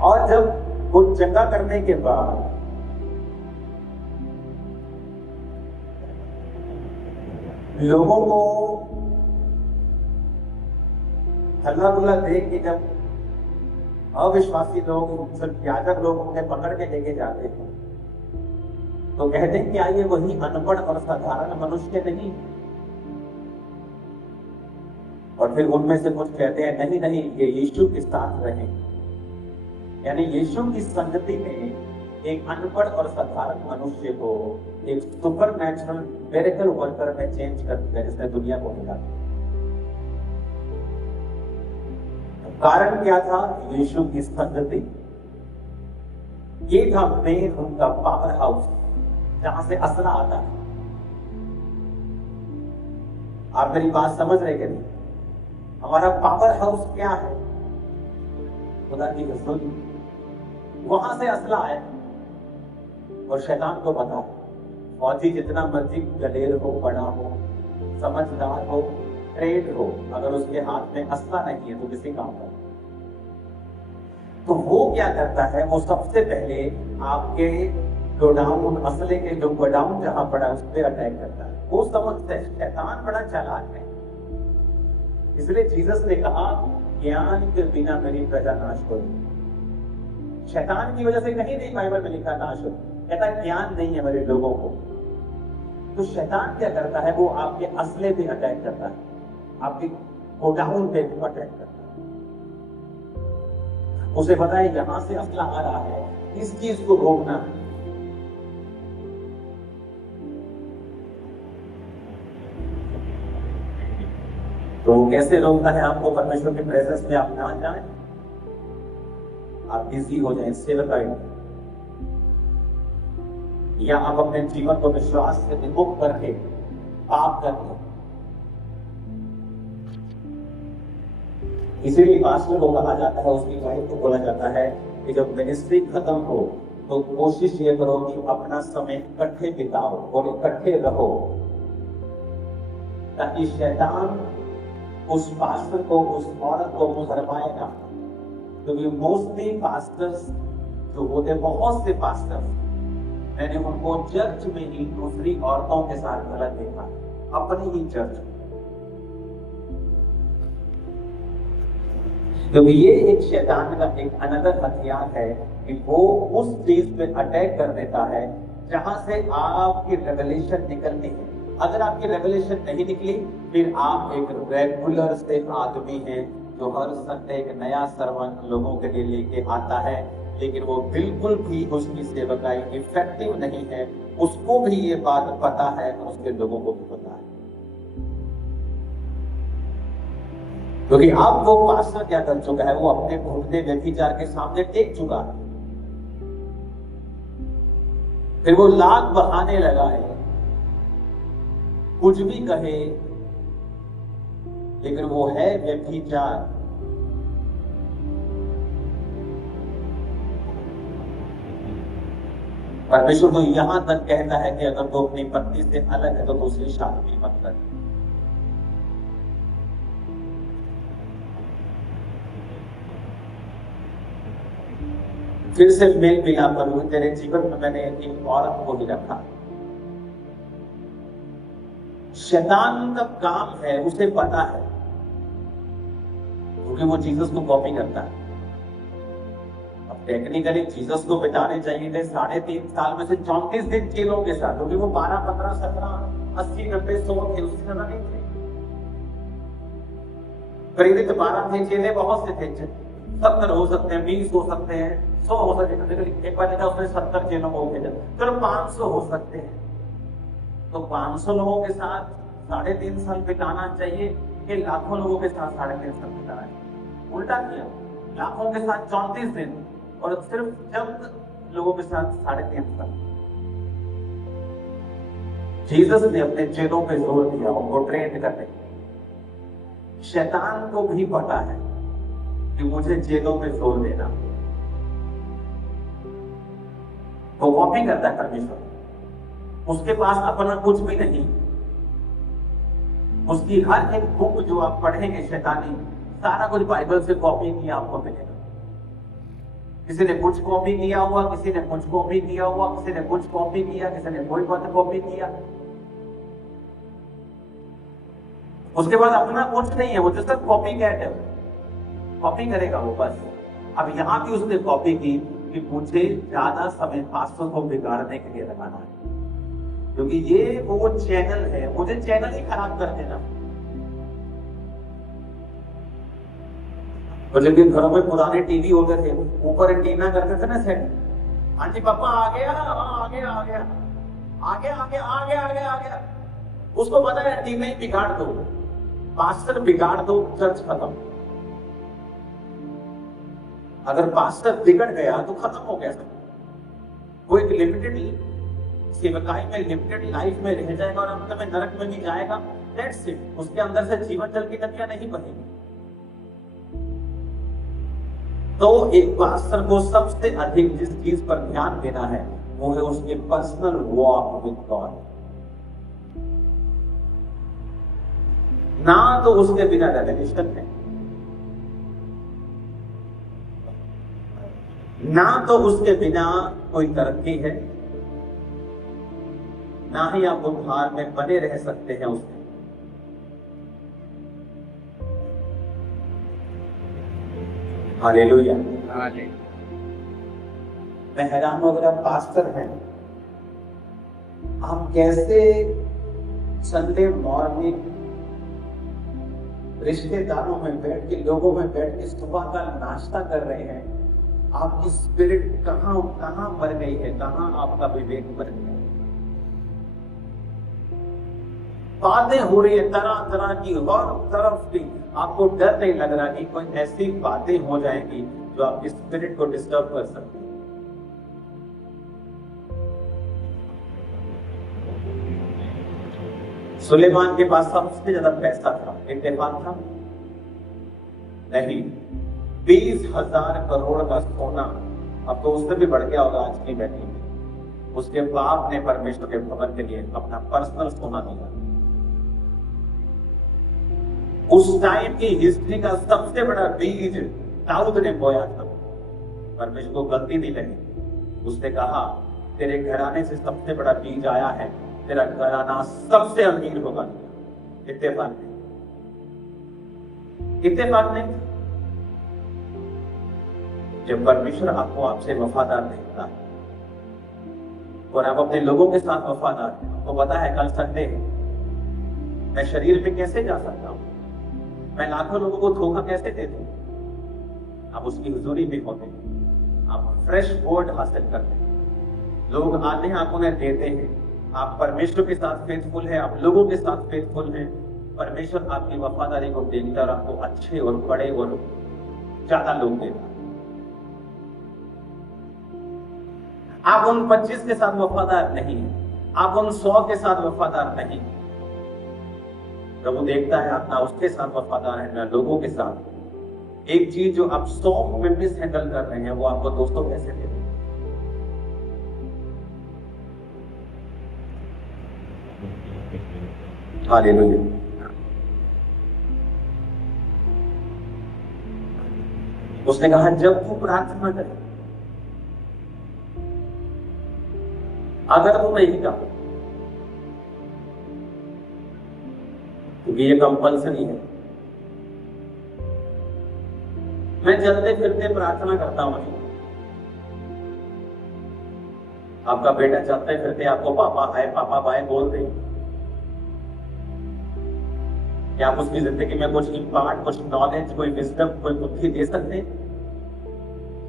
और जब वो चंगा करने के बाद लोगों को हल्ला गुल्ला देख के जब अविश्वासी लोग, सब याजक लोग उन्हें पकड़ के लेके जाते हैं, तो कहते हैं कि आइए वही अनपढ़ और साधारण मनुष्य नहीं। और फिर उनमें से कुछ कहते हैं नहीं नहीं, ये यीशु के साथ रहे, यानी यीशु की संगति में एक अनपढ़ और साधारण मनुष्य को एक सुपर नेचुरल मिरेकल वर्कर में चेंज कर दिया, जिसने दुनिया को हिला दिया। कारण क्या था? यीशु की संगति। ये था मेन उनका पावर हाउस, जहां से असला आता है। आप मेरी बात समझ रहे कि नहीं? हमारा पावर हाउस क्या है? खुदा की रसूल, वहां से असला है। और शैतान को पता है, फौजी जितना मर्जी दलेर हो, बड़ा हो, समझदार हो, ट्रेंड हो, अगर उसके हाथ में असला नहीं है तो किसी काम का। तो वो क्या करता है, वो सबसे पहले आपके गोडाउन, असले के जो गोडाउन जहां पड़ा उस पर अटैक करता है। वो समझता है शैतान बड़ा चालाक है, इसलिए जीसस ने कहा ज्ञान के बिना मेरी प्रजा नाश होगी। शैतान की वजह से कहीं नहीं बाइबल में लिखा नाश हो, कहता ज्ञान नहीं है मेरे लोगों को। तो शैतान क्या करता है, वो आपके असले पे अटैक करता है, आपके गोडाउन पे अटैक करता है। उसे पता है यहां से असला आ रहा है, इस चीज को रोकना है। तो कैसे रोकता है आपको, परमेश्वर के प्रेजेंस में आप ना जाएं, आप बिजी हो जाएं सेवकाई में, या आप अपने जीवन को विश्वास से विमुख करके पाप करके। इसीलिए पास्टर को कहा जाता है, उसकी वाइफ को बोला जाता है कि जब मिनिस्ट्री खत्म हो तो कोशिश ये करो कि अपना समय इकट्ठे बिताओ और इकट्ठे रहो, ताकि शैतान उस पास्टर को, उस औरत को भर पाएगा। क्योंकि मोस्टली पास्टर्स जो होते, बहुत से पास्टर्स मैंने उनको चर्च में ही दूसरी औरतों के साथ गलत देखा, अपनी ही चर्च। क्योंकि ये एक शैतान का एक अनदर हथियार है कि वो उस चीज पे अटैक कर देता है जहां से आपकी रेवलेशन निकलनी है। अगर आपकी रेवलेशन नहीं निकली, फिर आप एक रेगुलर से आदमी हैं जो हर संडे एक नया सर्मन लोगों के लिए लेके आता है, लेकिन वो बिल्कुल भी उसकी सेवकाई इफेक्टिव नहीं है। उसको भी ये बात पता है और उसके लोगों को भी पता है। क्योंकि अब वो पास्टर क्या कर चुका है, वो अपने घुटने व्यभिचार के सामने टेक चुका है। फिर वो लाख बहाने लगा है, कुछ भी कहे, लेकिन वो है व्यभिचार। परमेश्वर तो यहां तक कहता है कि अगर तो अपनी पत्नी से अलग है तो दूसरी शादी भी मत कर। फिर से मेल मिलाप करूं, तेरे जीवन में मैंने एक औरत को ही रखा। शैतान का काम है, उसे पता है, क्योंकि वो जीसस को कॉपी करता है। अब टेक्निकली जीसस को बिताने चाहिए थे 3.5 साल में से 34 दिन चेलों के साथ, क्योंकि वो 12, 15, 17, 80, 90, 100 थे, उससे ज्यादा नहीं थे। प्रेरित 12 थे, चेले बहुत से थे, 70 हो सकते हैं, 20 हो सकते हैं, 100 हो सकते हैं। एक बार देखा उसने 70 चेलों को भेजा, फिर 500 हो सकते हैं। तो 500 लोगों के साथ 3.5 साल बिताना चाहिए कि लाखों लोगों के साथ 3.5 साल बिताना चाहिए? उल्टा किया, लाखों के साथ 34 दिन और सिर्फ चंद लोगों के साथ 3.5 साल। जीसस ने अपने चेलों पे जोर दिया उनको ट्रेन करने। शैतान को भी पता है कि मुझे चेलों पे जोर देना, वो कॉपी करता है परमेश्वर। उसके पास अपना कुछ भी नहीं, उसकी हर एक बुक जो आप पढ़ेंगे शैतानी, सारा कुछ बाइबल से कॉपी किया आपको मिलेगा। किसी ने कुछ कॉपी किया हुआ, किसी ने कुछ कॉपी किया हुआ, किसी ने कुछ कॉपी किया, किसी ने कोई बात कॉपी किया। उसके बाद अपना कुछ नहीं है, वो तो सिर्फ कॉपी कैट है, कॉपी करेगा वो बस। अब यहां भी उसने कॉपी की कि मुझे ज्यादा समय पास्टर को बिगाड़ने के लिए लगाना है, क्योंकि ये वो चैनल है, मुझे चैनल ही खराब कर देना। और लेकिन घरों में पुराने टीवी होते थे, ऊपर एंटीना करते थे ना सेट, हाँ जी पापा आ गया, आ गया, आ गया, आ गया, आ गया, आ गया, आ गया, आ गया। उसको पता है एंटीना ही बिगाड़ दो, पास्टर बिगाड़ दो, चर्च खत्म। अगर पास्टर बिगड़ गया तो खत्म हो गया सब। वो एक लिमिटेड सेवकाई में, लिमिटेड लाइफ में रह जाएगा और अंत में नरक में भी जाएगा। That's it. उसके अंदर से जीवन जल की नदियां नहीं बहेगी। तो एक पास्टर को सबसे अधिक जिस चीज पर ध्यान देना है वो है उसके पर्सनल वॉक विद गॉड। ना तो उसके बिना रेवोल्यूशन है, ना तो उसके बिना कोई तरक्की है, ना ही आप उपहार में बने रह सकते हैं उसमें। हालेलुया। मैं हैरान हूं, अगर आप पास्टर हैं, आप कैसे संडे मॉर्निंग रिश्तेदारों में बैठ के, लोगों में बैठ के सुबह का नाश्ता कर रहे हैं। आपकी स्पिरिट कहां कहां मर गई है, कहां आपका विवेक मर गया। बातें हो रही है तरह तरह की, हर तरफ की, आपको डर नहीं लग रहा कि कोई ऐसी बातें हो जाएंगी जो आपकी स्पिरिट को डिस्टर्ब कर सकती है। सुलेमान के पास सबसे ज्यादा पैसा था, इत्तेफाक था नहीं, 20,000 करोड़ का सोना। अब तो उससे भी बढ़ गया होगा आज की वैल्यू में। उसके बाप ने परमेश्वर के भवन के लिए अपना पर्सनल सोना दिया। उस टाइम की हिस्ट्री का सबसे बड़ा बीज दाऊद ने बोया था। परमेश्वर को गलती नहीं लगी, उसने कहा तेरे घराने से सबसे बड़ा बीज आया है, तेरा घराना सबसे अमीर होगा। इत्तेफाक नहीं, इत्तेफाक नहीं। जब परमेश्वर आपको आपसे वफादार देखता और आप अपने लोगों के साथ वफादार हैं, आपको पता है कल संडे है, मैं शरीर पे कैसे जा सकता हूं, मैं लाखों लोगों को धोखा कैसे दे दूं। आप उसकी हुजूरी में होते हैं, आप फ्रेश वर्ड हासिल करते हैं, लोग आते हैं, आप उन्हें देते हैं। आप परमेश्वर के साथ फेथफुल है, आप लोगों के साथ फेथफुल हैं। परमेश्वर आपकी वफादारी को देखता और आपको अच्छे और बड़े और ज्यादा लोग देता। आप उन 25 के साथ वफादार नहीं है, आप उन 100 के साथ वफादार नहीं। प्रभु देखता है आप ना उसके साथ वफादार है ना लोगों के साथ। एक चीज जो आप 100 में मिस हैंडल कर रहे हैं, वो आपको 200 कैसे दे दें। हालेलुया। उसने कहा जब तू प्रार्थना करे, अगर तू नहीं कहा, क्योंकि ये कंपल्सरी है। मैं चलते फिरते प्रार्थना करता हूं। आपका बेटा चलते फिरते आपको पापा हाय पापा बाय बोल रहे हैं। क्या आप उसकी जिंदगी में कुछ इम्पार्ट, कुछ नॉलेज, कोई विजडम, कोई बुद्धि दे सकते हैं?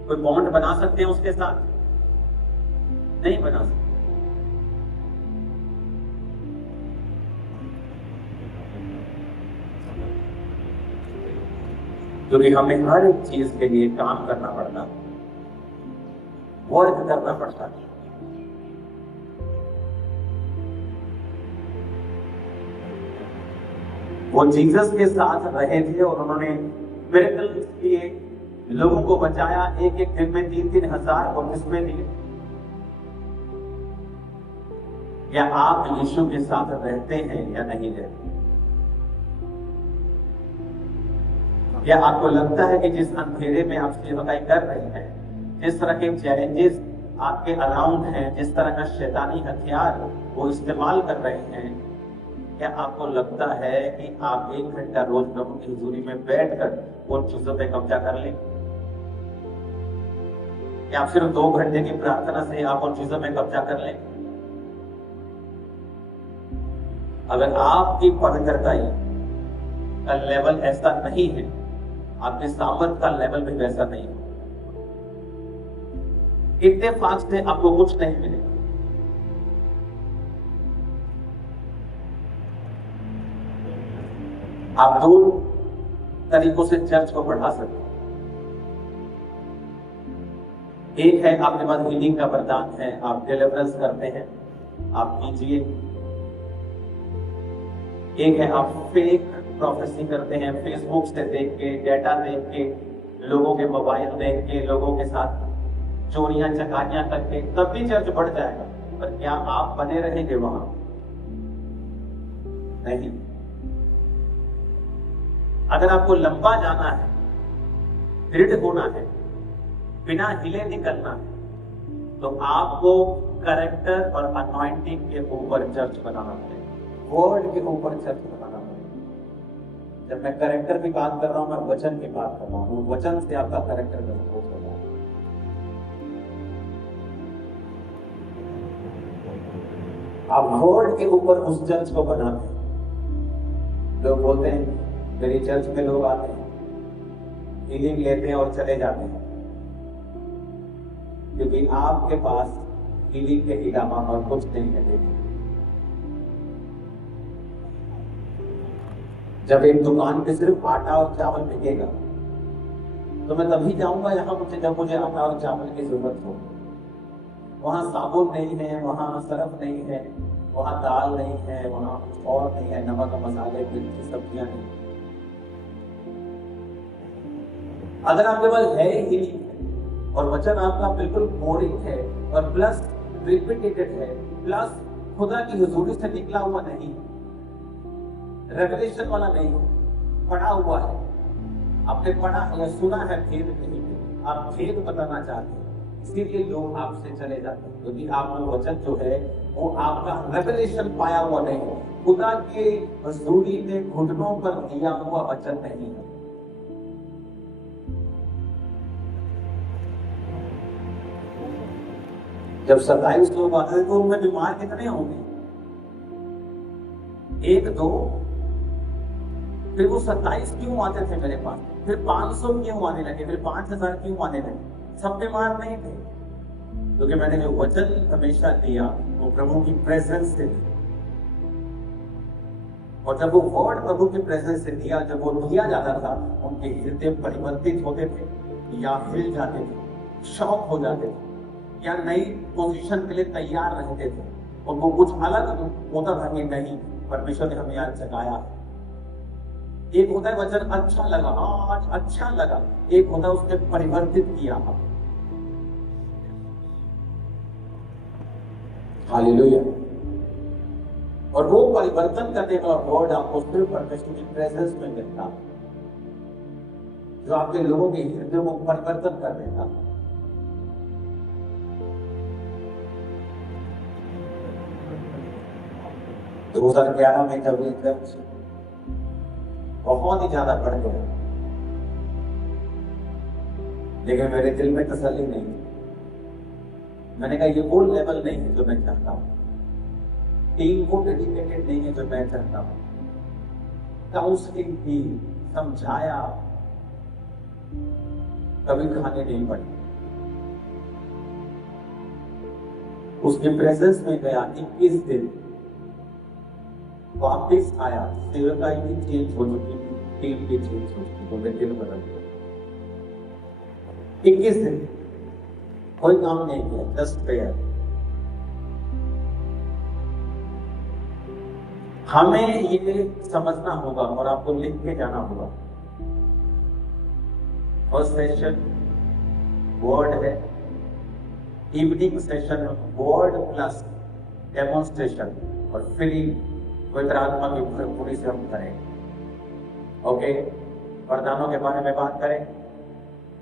कोई बॉन्ड बना सकते हैं उसके साथ? नहीं बना सकते। क्योंकि हमें हर एक चीज के लिए काम करना पड़ता, वर्क करना पड़ता। वो जीसस के साथ रहे थे और उन्होंने मिरेकल्स किए, लोगों को बचाया। एक एक दिन में 3-3 हजार बपतिस्मे दिए। या आप यीशु के साथ रहते हैं या नहीं रहते? या आपको लगता है कि जिस अंधेरे में आप सेवकाई कर रहे हैं, जिस तरह के चैलेंजेस आपके अराउंड हैं, जिस तरह का शैतानी हथियार वो इस्तेमाल कर रहे हैं, क्या आपको लगता है कि आप 1 घंटा रोज प्रभु की हुजूरी में बैठकर उन चीजों पे कब्जा कर लें? या आप सिर्फ 2 घंटे की प्रार्थना से आप उन चीजों में कब्जा कर लें? अगर आपकी पवित्रताई का लेवल ऐसा नहीं है, आपके सामर्थ का लेवल भी वैसा नहीं है, इत्तेफाक से आपको कुछ नहीं मिलेगा। आप 2 तरीकों से चर्च को बढ़ा सकते हैं। एक है आपके पास हीलिंग का वरदान है, आप डिलीवरेंस करते हैं, आप कीजिए। एक है आप फेक प्रोफेसी करते हैं, फेसबुक से देख के, डेटा देख के, लोगों के मोबाइल देख के, लोगों के साथ चोरियां चकारियां करके, तब भी चर्च बढ़ जाएगा। पर क्या आप बने रहेंगे वहां? नहीं। अगर आपको लंबा जाना है, दृढ़ होना है, बिना हिले निकलना है, तो आपको कैरेक्टर और अनॉइंटिंग के ऊपर चर्च बनाना पड़ेगा, वर्ड के ऊपर चर्च बनाना पड़ेगा। जब मैं कैरेक्टर की बात कर रहा हूं, मैं वचन की बात कर रहा हूं। वचन से आपका कैरेक्टर डेवलप होगा। आप वर्ड के ऊपर उस चर्च को बनाते हैं। लोग बोलते हैं मेरी चर्च में लोग आते हैं, हीलिंग लेते हैं और चले जाते हैं, क्योंकि आपके पास हीलिंग के अलावा और कुछ नहीं है। देखिए, जब एक दुकान पे सिर्फ आटा और चावल बिकेगा, तो मैं तभी जाऊंगा जब मुझे आटा और चावल की जरूरत हो। वहां साबुन नहीं है, वहां सरफ नहीं है, वहां दाल नहीं है, वहां कुछ और नहीं है, नमक मसाले मिर्ची सब्जियां नहीं। अगर आपके पास है हीलिंग है और वचन आपका बिल्कुल बोरिंग है और प्लस रिपीटेड है, प्लस खुदा की हुजूरी से निकला हुआ नहीं, रेवलेशन वाला नहीं, पढ़ा हुआ है, आपने पढ़ा है या सुना है, भेद नहीं है, आप भेद बताना चाहते हैं, इसीलिए लोग आपसे चले जाते हैं, क्योंकि आपका वचन जो है वो आपका रेवलेशन पाया हुआ नहीं है, खुदा के हुजूरी में घुटनों पर दिया हुआ वचन नहीं है। जब 27 लोग आते तो उनमें बीमार कितने होंगे? 1 2। फिर वो 27 क्यों आते थे मेरे पास? फिर 500 क्यों आने लगे? फिर 5000 क्यों आने लगे? सब बीमार नहीं थे, क्योंकि मैंने जो वचन हमेशा दिया वो प्रभु की प्रेजेंस से दिया। और जब वो वर्ड प्रभु की प्रेजेंस से दिया, जब वो दिया जाता था, उनके हृदय परिवर्तित होते थे या हिल जाते थे, शॉक हो जाते थे, या नई पोजीशन के लिए तैयार रहते थे। उनको कुछ अलग होता था कि नहीं, परमेश्वर ने हमें आज जगाया। एक होता है वचन अच्छा लगा, आज अच्छा लगा, एक होता है उसने परिवर्तित किया। हालेलुया। और वो परिवर्तन करने का वर्ड आपको सिर्फ परमेश्वर की प्रेजेंस में मिलता, जो आपके लोगों के हृदय को परिवर्तन कर देता। तो 2011 में जब ये चर्च बहुत ही ज्यादा बढ़ गया, लेकिन मेरे दिल में तसल्ली नहीं। मैंने कहा ये वो लेवल नहीं है जो मैं चाहता हूं, टीम को डेडिकेटेड नहीं है जो मैं चाहता हूं। काउंसलिंग की, समझाया, कभी खाने नहीं पड़ी। उसके प्रेजेंस में गया 21 दिन, वापिस आया, सेवकाई भी चेंज हो चुकी थी, टीम भी चेंज हो चुकी, तो मैं दिल बदल गया। 21 दिन कोई काम नहीं किया, जस्ट प्रेयर। हमें ये समझना होगा और आपको लिख के जाना होगा। फर्स्ट सेशन वर्ड है, evening session word plus demonstration और फीलिंग पवित्र आत्मा की भरपूरी से हम करें। ओके, वरदानों के बारे में बात करें।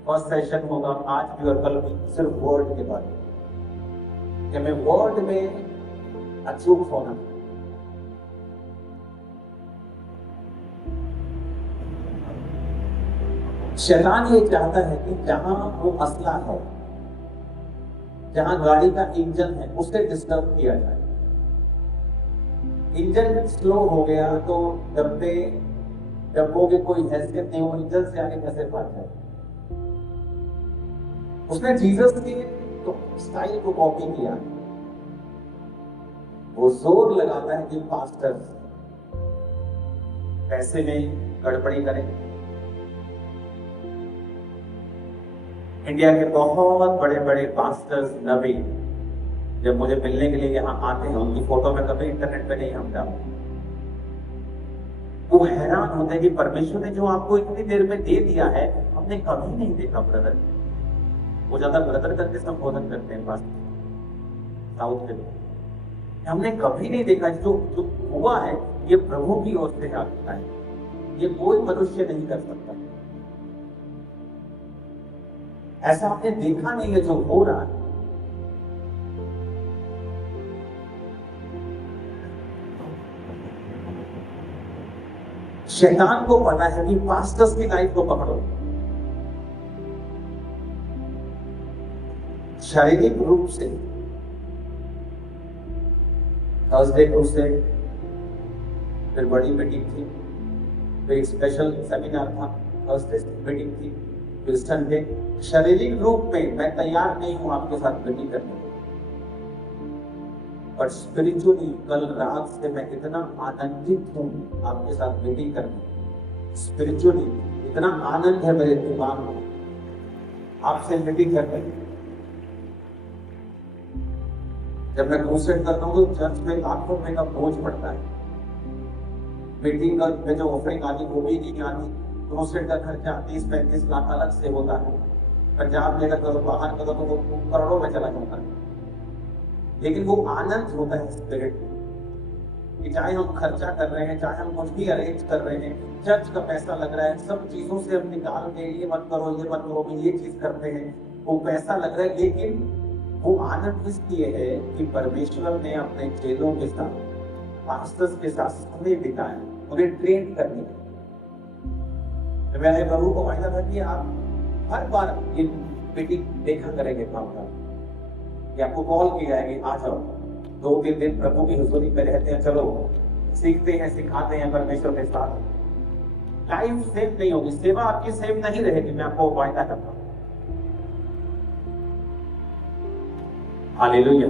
फर्स्ट सेशन होगा आज भी और कल भी सिर्फ वर्ड के बारे में, कि मैं वर्ड में अचूक होना। शैतान ये चाहता है कि जहां वो असला है, जहां गाड़ी का इंजन है, उसे डिस्टर्ब किया जाए। इंजन स्लो हो गया तो डब्बों की कोई हैसियत नहीं, वो इंजन से आगे कैसे भाग जाए? उसने जीसस के तो स्टाइल को कॉपी किया। वो जोर लगाता है कि पास्टर पैसे में गड़बड़ी करें। इंडिया के बहुत बड़े बड़े पास्टर्स, नबी जब मुझे मिलने के लिए यहाँ आते हैं, उनकी फोटो में कभी इंटरनेट पे नहीं हम डालते। वो हैरान होते हैं कि परमेश्वर ने जो आपको इतनी देर में दे दिया है, हमने कभी नहीं देखा ब्रदर। वो ज्यादा ब्रदर करके संबोधन करते हैं पास्टर साउथ के लोग। हमने कभी नहीं देखा, जो हुआ है ये प्रभु की ओर से आता है। ये कोई मनुष्य नहीं कर सकता। ऐसा आपने देखा नहीं है जो हो रहा है। शैतान को पता है कि पास्टर्स की लाइफ को पकड़ो, शारीरिक रूप से थर्सडे को से फिर बड़ी मीटिंग थी, फिर स्पेशल सेमिनार था, थर्सडे मीटिंग थी, फिर संडे। शारीरिक रूप में मैं तैयार नहीं हूं आपके साथ मीटिंग करने के, पर स्पिरिचुअली कल रात से मैं इतना आनंदित हूं आपके साथ मीटिंग करने। स्पिरिचुअली इतना आनंद है मेरे दिमाग में आपसे मीटिंग करने। जब मैं क्रूसेड करता हूँ तो चर्च में लाखों रुपए का बोझ पड़ता है। मीटिंग में जो ऑफरिंग आनी वो भी नहीं आनी, क्रूसेड का खर्चा 30-35 लाख अलग से होता है। पंजाब में अगर बाहर करो तो वो करोड़ों में चला जाता है। लेकिन वो आनंद होता है स्पिरिट कि चाहे हम खर्चा कर रहे हैं, चाहे हम कुछ भी अरेंज कर रहे हैं, चर्च का पैसा लग रहा है, सब चीजों से हम निकाल के ये मत करो ये मत करो, ये चीज करते हैं, वो पैसा लग रहा है। लेकिन वो आनंद इसलिए है कि परमेश्वर ने अपने चेलों के साथ, पास्टर्स के साथ समय बिताया, उन्हें ट्रेन करने। तो मैंने प्रभु को वायदा था कि आप हर बार ये मीटिंग देखा करेंगे काम का, कि आपको कॉल की जाएगी, आ जाओ 2-3 दिन प्रभु की हुजूरी में रहते हैं, चलो सीखते हैं, सिखाते हैं परमेश्वर के साथ। लाइफ सेव नहीं होगी, सेवा आपकी सेव नहीं रहेगी, मैं आपको वायदा करता हूं। हालेलुया।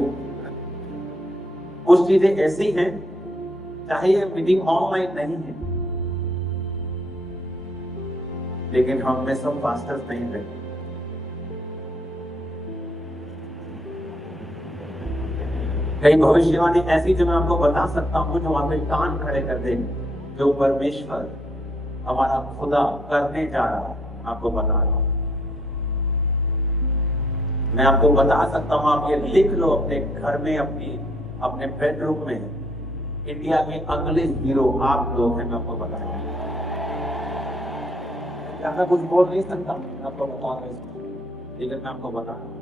कुछ चीजें ऐसी हैं, चाहे ये मीटिंग ऑनलाइन नहीं है, लेकिन हम में सब पास्टर्स नहीं रहते। कई भविष्यवाणी ऐसी जो मैं आपको बता सकता हूं, जो आपके कान खड़े कर देंगे, जो परमेश्वर हमारा खुदा करने जा रहा है, आपको बता रहा हूं। मैं आपको बता सकता हूं, आप ये लिख लो अपने घर में, अपने बेडरूम में। इंडिया के अगले हीरो आप लोग हैं, मैं आपको बता रहा हूं। क्या मैं कुछ बोल नहीं सकता, मैं आपको बता रहा हूं, लेकिन मैं आपको बता रहा हूं।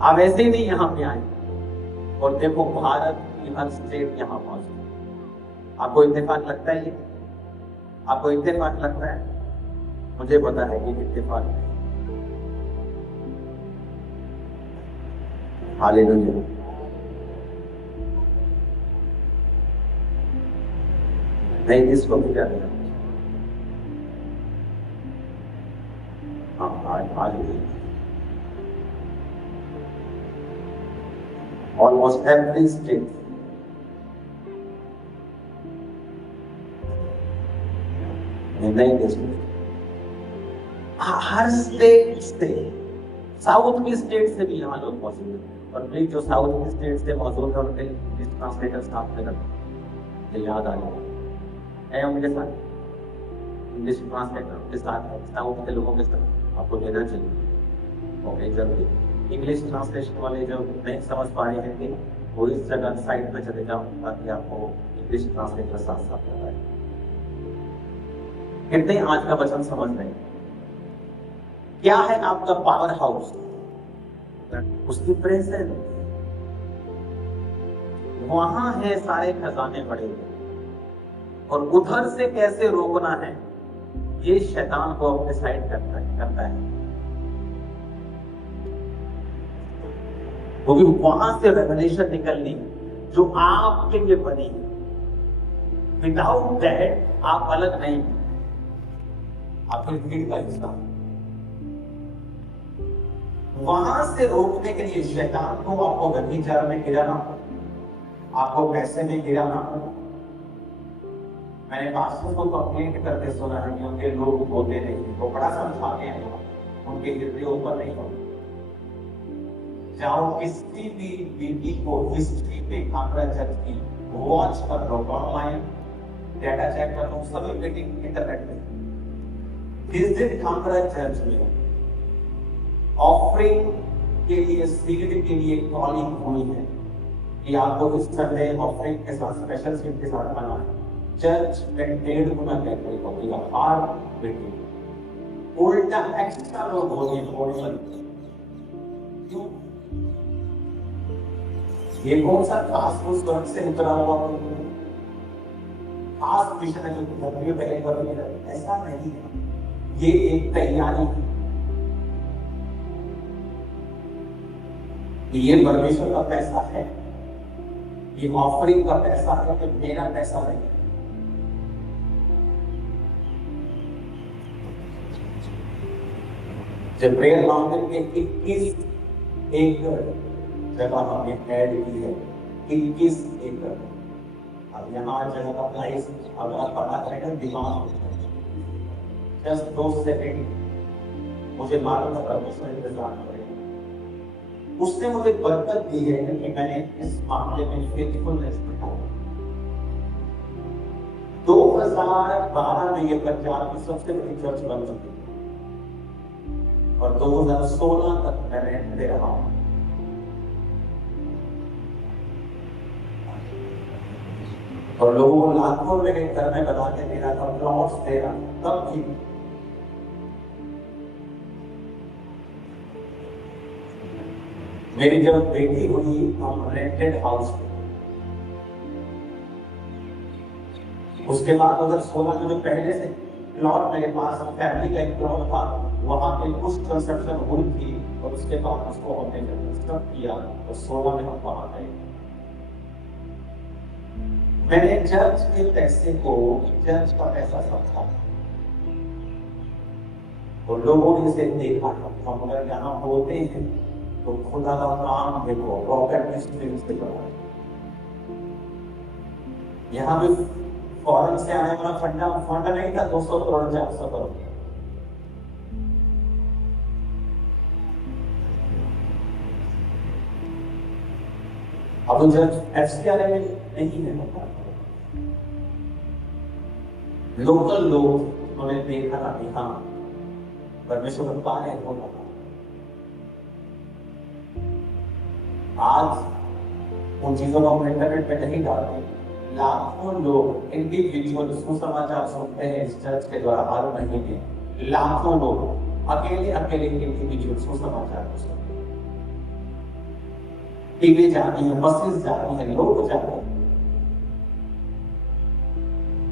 आप ऐसे ही नहीं यहाँ पे आए और देखो भारत की हर स्टेट यहाँ मौजूद। आपको इत्तेफाक लगता है ये? आपको इत्तेफाक लगता है? मुझे पता है कि इत्तेफाक नहीं। हालेलुया। नहीं, इसको भी क्या देना? हाँ, हालेलुया। Almost every state हर स्टेट से, साउथ की स्टेट से भी यहाँ लोग मौजूद हैं। और प्लीज जो साउथ की स्टेट से मौजूद है उनके इंग्लिश ट्रांसलेटर साथ में रखो, ये याद आ जाए। मुझे साथ इंग्लिश ट्रांसलेटर के साथ, साउथ के लोगों के साथ आपको देना चाहिए। ओके, जरूरी। इंग्लिश ट्रांसलेशन वाले जो नहीं समझ पा रहे हैं कि वो इस जगह साइड में चले जाओ, ताकि आपको इंग्लिश ट्रांसलेटर साथ साथ बताए। कितने आज का वचन समझ रहे हैं? क्या है आपका पावर हाउस? उसकी प्रेजेंस। वहां है सारे खजाने पड़े हुए, और उधर से कैसे रोकना है ये शैतान को अपने साइड करता है। वो भी वहां से रेवलेशन निकलनी जो आपके लिए बनी है। विदाउट दैट आप अलग नहीं, आप फिर भीड़ का हिस्सा। वहां से रोकने के लिए शैतान को आपको व्यभिचार में गिराना, आपको पैसे में गिराना। मैंने पास्टर्स को कंप्लेंट करते सुना है कि उनके लोग होते नहीं, वो बड़ा समझाते हैं, उनके हृदय ऊपर नहीं होते। जाओ किसी भी बीबी को हिस्ट्री पे कांगड़ा चर्च की वॉच कर लो, ऑनलाइन डेटा चेक कर लो, सभी मीटिंग इंटरनेट पे। जिस दिन कांगड़ा चर्च में ऑफरिंग के लिए, सीड के लिए कॉलिंग हुई है कि आपको इस संडे ऑफरिंग के साथ, स्पेशल सीड के साथ आना है, चर्च में 1.5 गुना कैथोलिक हो गया, हार्ट बीटिंग उल्टा एक्स्ट्रा लोग हो गए थोड़े पर। क्यों? ये कौन सा खास उस स्वर्ग से उतरा हुआ खास मिशन है जो धरती पे पहले कर रही है? ऐसा नहीं है, ये एक तैयारी है। ये परमेश्वर का पैसा है, ये ऑफरिंग का पैसा है, कि मेरा पैसा नहीं। जब प्रेयर माउंटेन के 21 एकड़ जगह हमने ऐड की है, 21 एकड़। अब यहाँ जगह का प्राइस अगर आप पता करेंगे दिमाग जस्ट 2 सेकंड मुझे मालूम है परमेश्वर इंतजार करेगा। उसने मुझे बरकत दी है कि मैंने इस मामले में फेथफुलनेस दिखाया। 2012 में ये पंजाब की सबसे बड़ी चर्च बन चुकी और 2016 तक मैं रेंट दे रहा हूं। और लोगों को लाखों में घर में बना के दे रहा था, प्लॉट्स दे रहा तब भी। मेरी जब बेटी हुई हम रेंटेड हाउस में, उसके बाद 2016 में जो पहले से प्लॉट मेरे पास फैमिली का एक प्लॉट था, वहां पे कुछ कंस्ट्रक्शन हुई थी और उसके बाद उसको हमने जब कंस्ट्रक्ट किया तो 16 में हम वहां गए। मैंने चर्च के पैसे को चर्च का पैसा समझा और लोगों ने इसे देखा। हम अगर यहाँ होते हैं तो खुदा का काम देखो, रॉकेट में स्ट्रीम से बना। यहाँ भी फॉरेन से आने वाला फंड नहीं था 200 करोड़ 400 करोड़। अब जब एफसीआर में नहीं है, लोकल लोग उन्होंने देखा था कि हाँ परमेश्वर का पार है होगा। आज उन चीजों को हम इंटरनेट पे नहीं डालते। लाखों लोग इंडिविजुअल सुसमाचार सुनते हैं इस चर्च के द्वारा हर महीने। लाखों लोग अकेले इंडिविजुअल सुसमाचार सुनते हैं। टीवी जाती है, बसेस जाती है, लोग जाते हैं।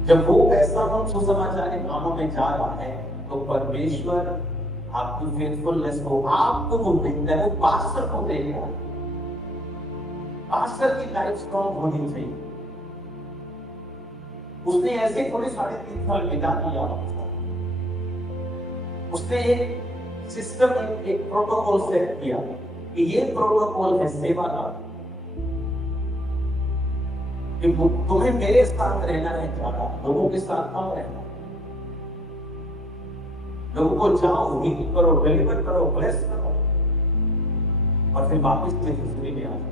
जब वो पैसा हम सुसमाचार के कामों में जा रहा है तो परमेश्वर आपकी फेथफुलनेस को आपको वो देखता है, वो पास्टर को देगा। पास्टर की लाइफ स्ट्रॉन्ग होनी चाहिए। उसने ऐसे थोड़े 3.5 साल बिता दिया, उसने एक सिस्टम एक प्रोटोकॉल सेट किया कि ये प्रोटोकॉल है सेवा का, कि तुम्हें मेरे साथ रहना नहीं चाहता, लोगों के साथ कम रहना। लोगों को जाओ, हील करो, डिलीवर करो, ब्लेस करो और फिर वापस मिनिस्ट्री में आ जाओ।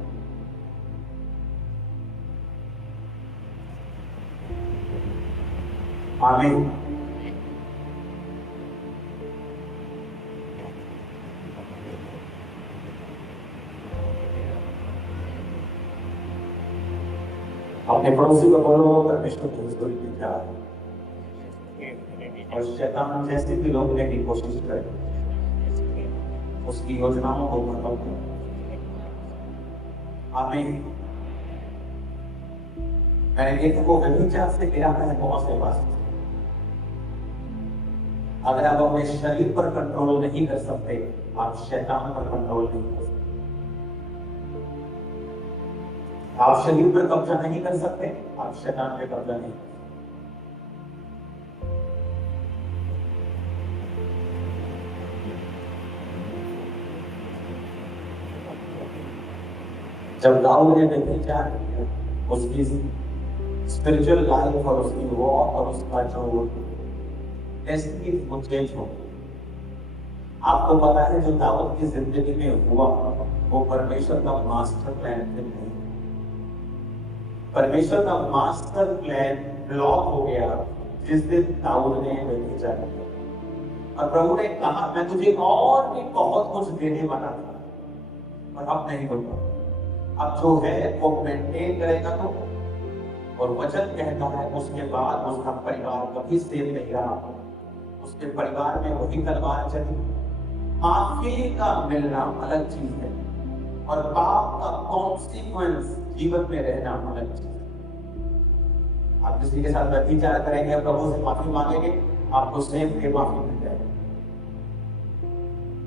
आमीन। अपने पड़ोसी को बोलो परमेश्वर की हुजूरी में जा, और शैतान जैसे भी लोग लेने की कोशिश करें उसकी योजनाओं को खत्म करो। आमीन। मैंने एक को व्यभिचार से गिराना है बहुत से बात। अगर आप अपने शरीर पर कंट्रोल नहीं कर सकते, आप शैतान पर कंट्रोल नहीं कर सकते। आप शरीर पर कब्जा नहीं कर सकते, आप शैतान पे कब्जा नहीं कर सकते। जब दाऊद ने व्यभिचार उसकी स्पिरिचुअल लाइफ और उसकी वॉक और उसका जो डेस्टिनी वो चेंज हो। आपको पता है जो दाऊद की जिंदगी में हुआ वो परमेश्वर का मास्टर प्लान नहीं। परमेश्वर का मास्टर प्लान ब्लॉक हो गया जिस दिन दाऊद ने व्यभिचार किया। और प्रभु ने कहा मैं तुझे और भी बहुत कुछ देने वाला था, और अब नहीं होगा। अब जो है वो मेंटेन करेगा तो और वचन कहता है उसके बाद उसका परिवार कभी सेफ नहीं रहा। उसके परिवार में वही तलवार चली। माफी का मिलना अलग चीज है और पाप का कॉन्सिक्वेंस जीवन में रहना अलग चीज है। आप किसी के साथ व्यभिचार करेंगे, प्रभु से माफी मांगेंगे, आपको सेफ के माफी मिल जाएगी,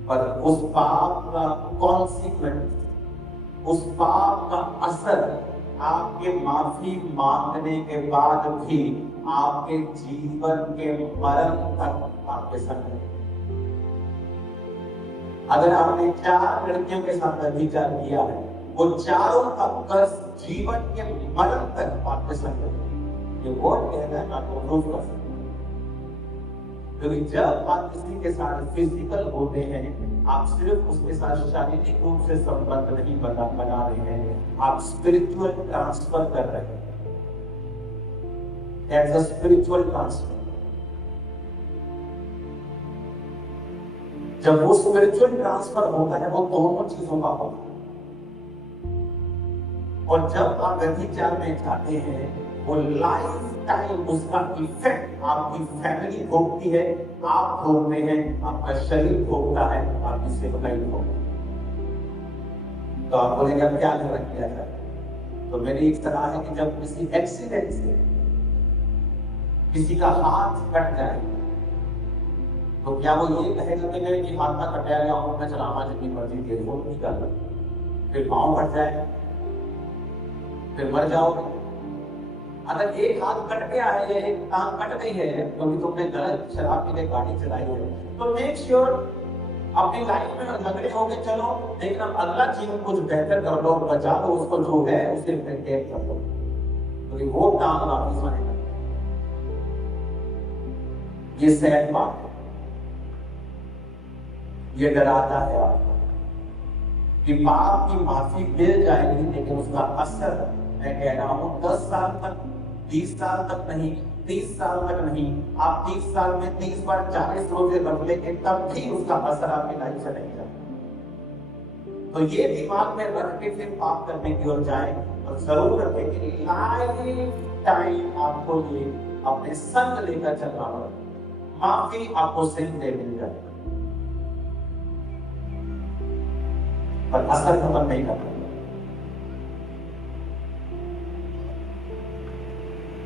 पर उस पाप का कॉन्सिक्वेंस, उस पाप का असर आपके माफी मांगने के बाद भी आपके जीवन के मरण तक आपके संग है। अगर आपने 4 लड़कियों के साथ व्यभिचार किया है, वो चारों का कर्ज जीवन के मरण तक आपके संग है। ये वर्ड कहना है, आपको प्रूफ कर सकते हैं। क्योंकि जब आप किसी के साथ फिजिकल होते हैं, आप सिर्फ उसके साथ शारीरिक रूप से संबंध नहीं बना रहे हैं, आप स्पिरिचुअल ट्रांसफर कर रहे हैं। That's a spiritual transfer. जब वो स्पिरिचुअल ट्रांसफर होता है, वो दोनों चीजों का होता है। और जब आप व्यभिचार में जाते हैं, वो लाइफ टाइम उसका इफेक्ट आपकी फैमिली भोगती है, आप भोगते हैं, आपका शरीर भोगता है, आपकी सेवकाई भोगती है। तो आप बोलेंगे अब क्या किया जाए? तो मेरी एक सलाह है कि जब किसी एक्सीडेंट से किसी का हाथ कट जाए, तो क्या वो ये कहेगा कि मेरे हाथ का कटाया गया हूं, मैं चलावा जितनी मर्जी तेज हो नहीं कर रहा। फिर पांव कट जाएगा, फिर मर जाओगे। अगर एक हाथ कट गया है या एक टांग कट गई है क्योंकि तुमने गलत शराब पी के गाड़ी चलाई है, तो मेक श्योर अपनी लाइफ में झगड़े होके चलो, लेकिन अब अगला जीवन कुछ बेहतर कर लो, बचा लो उसको, जो है उसे टेक कर लो, क्योंकि वो टांग वापिस आएगा। ये सैड बात है, ये डराता है आपको कि पाप की माफी मिल जाएगी, लेकिन उसका असर मैं कह रहा हूं 10 साल तक, 20 साल तक नहीं, 30 साल तक नहीं। आप 30 साल में 30 बार 40 रोजे रख लेंगे, तब भी उसका असर आपकी लाइफ से नहीं जाता। तो ये दिमाग में रख के फिर पाप करने की ओर जाए, और जरूर रखें कि लाइफ टाइम आपको ये अपने संग लेकर चलना होगा। माफी आपको सिर्फ दे मिल जाएगा, पर असर खत्म नहीं करता।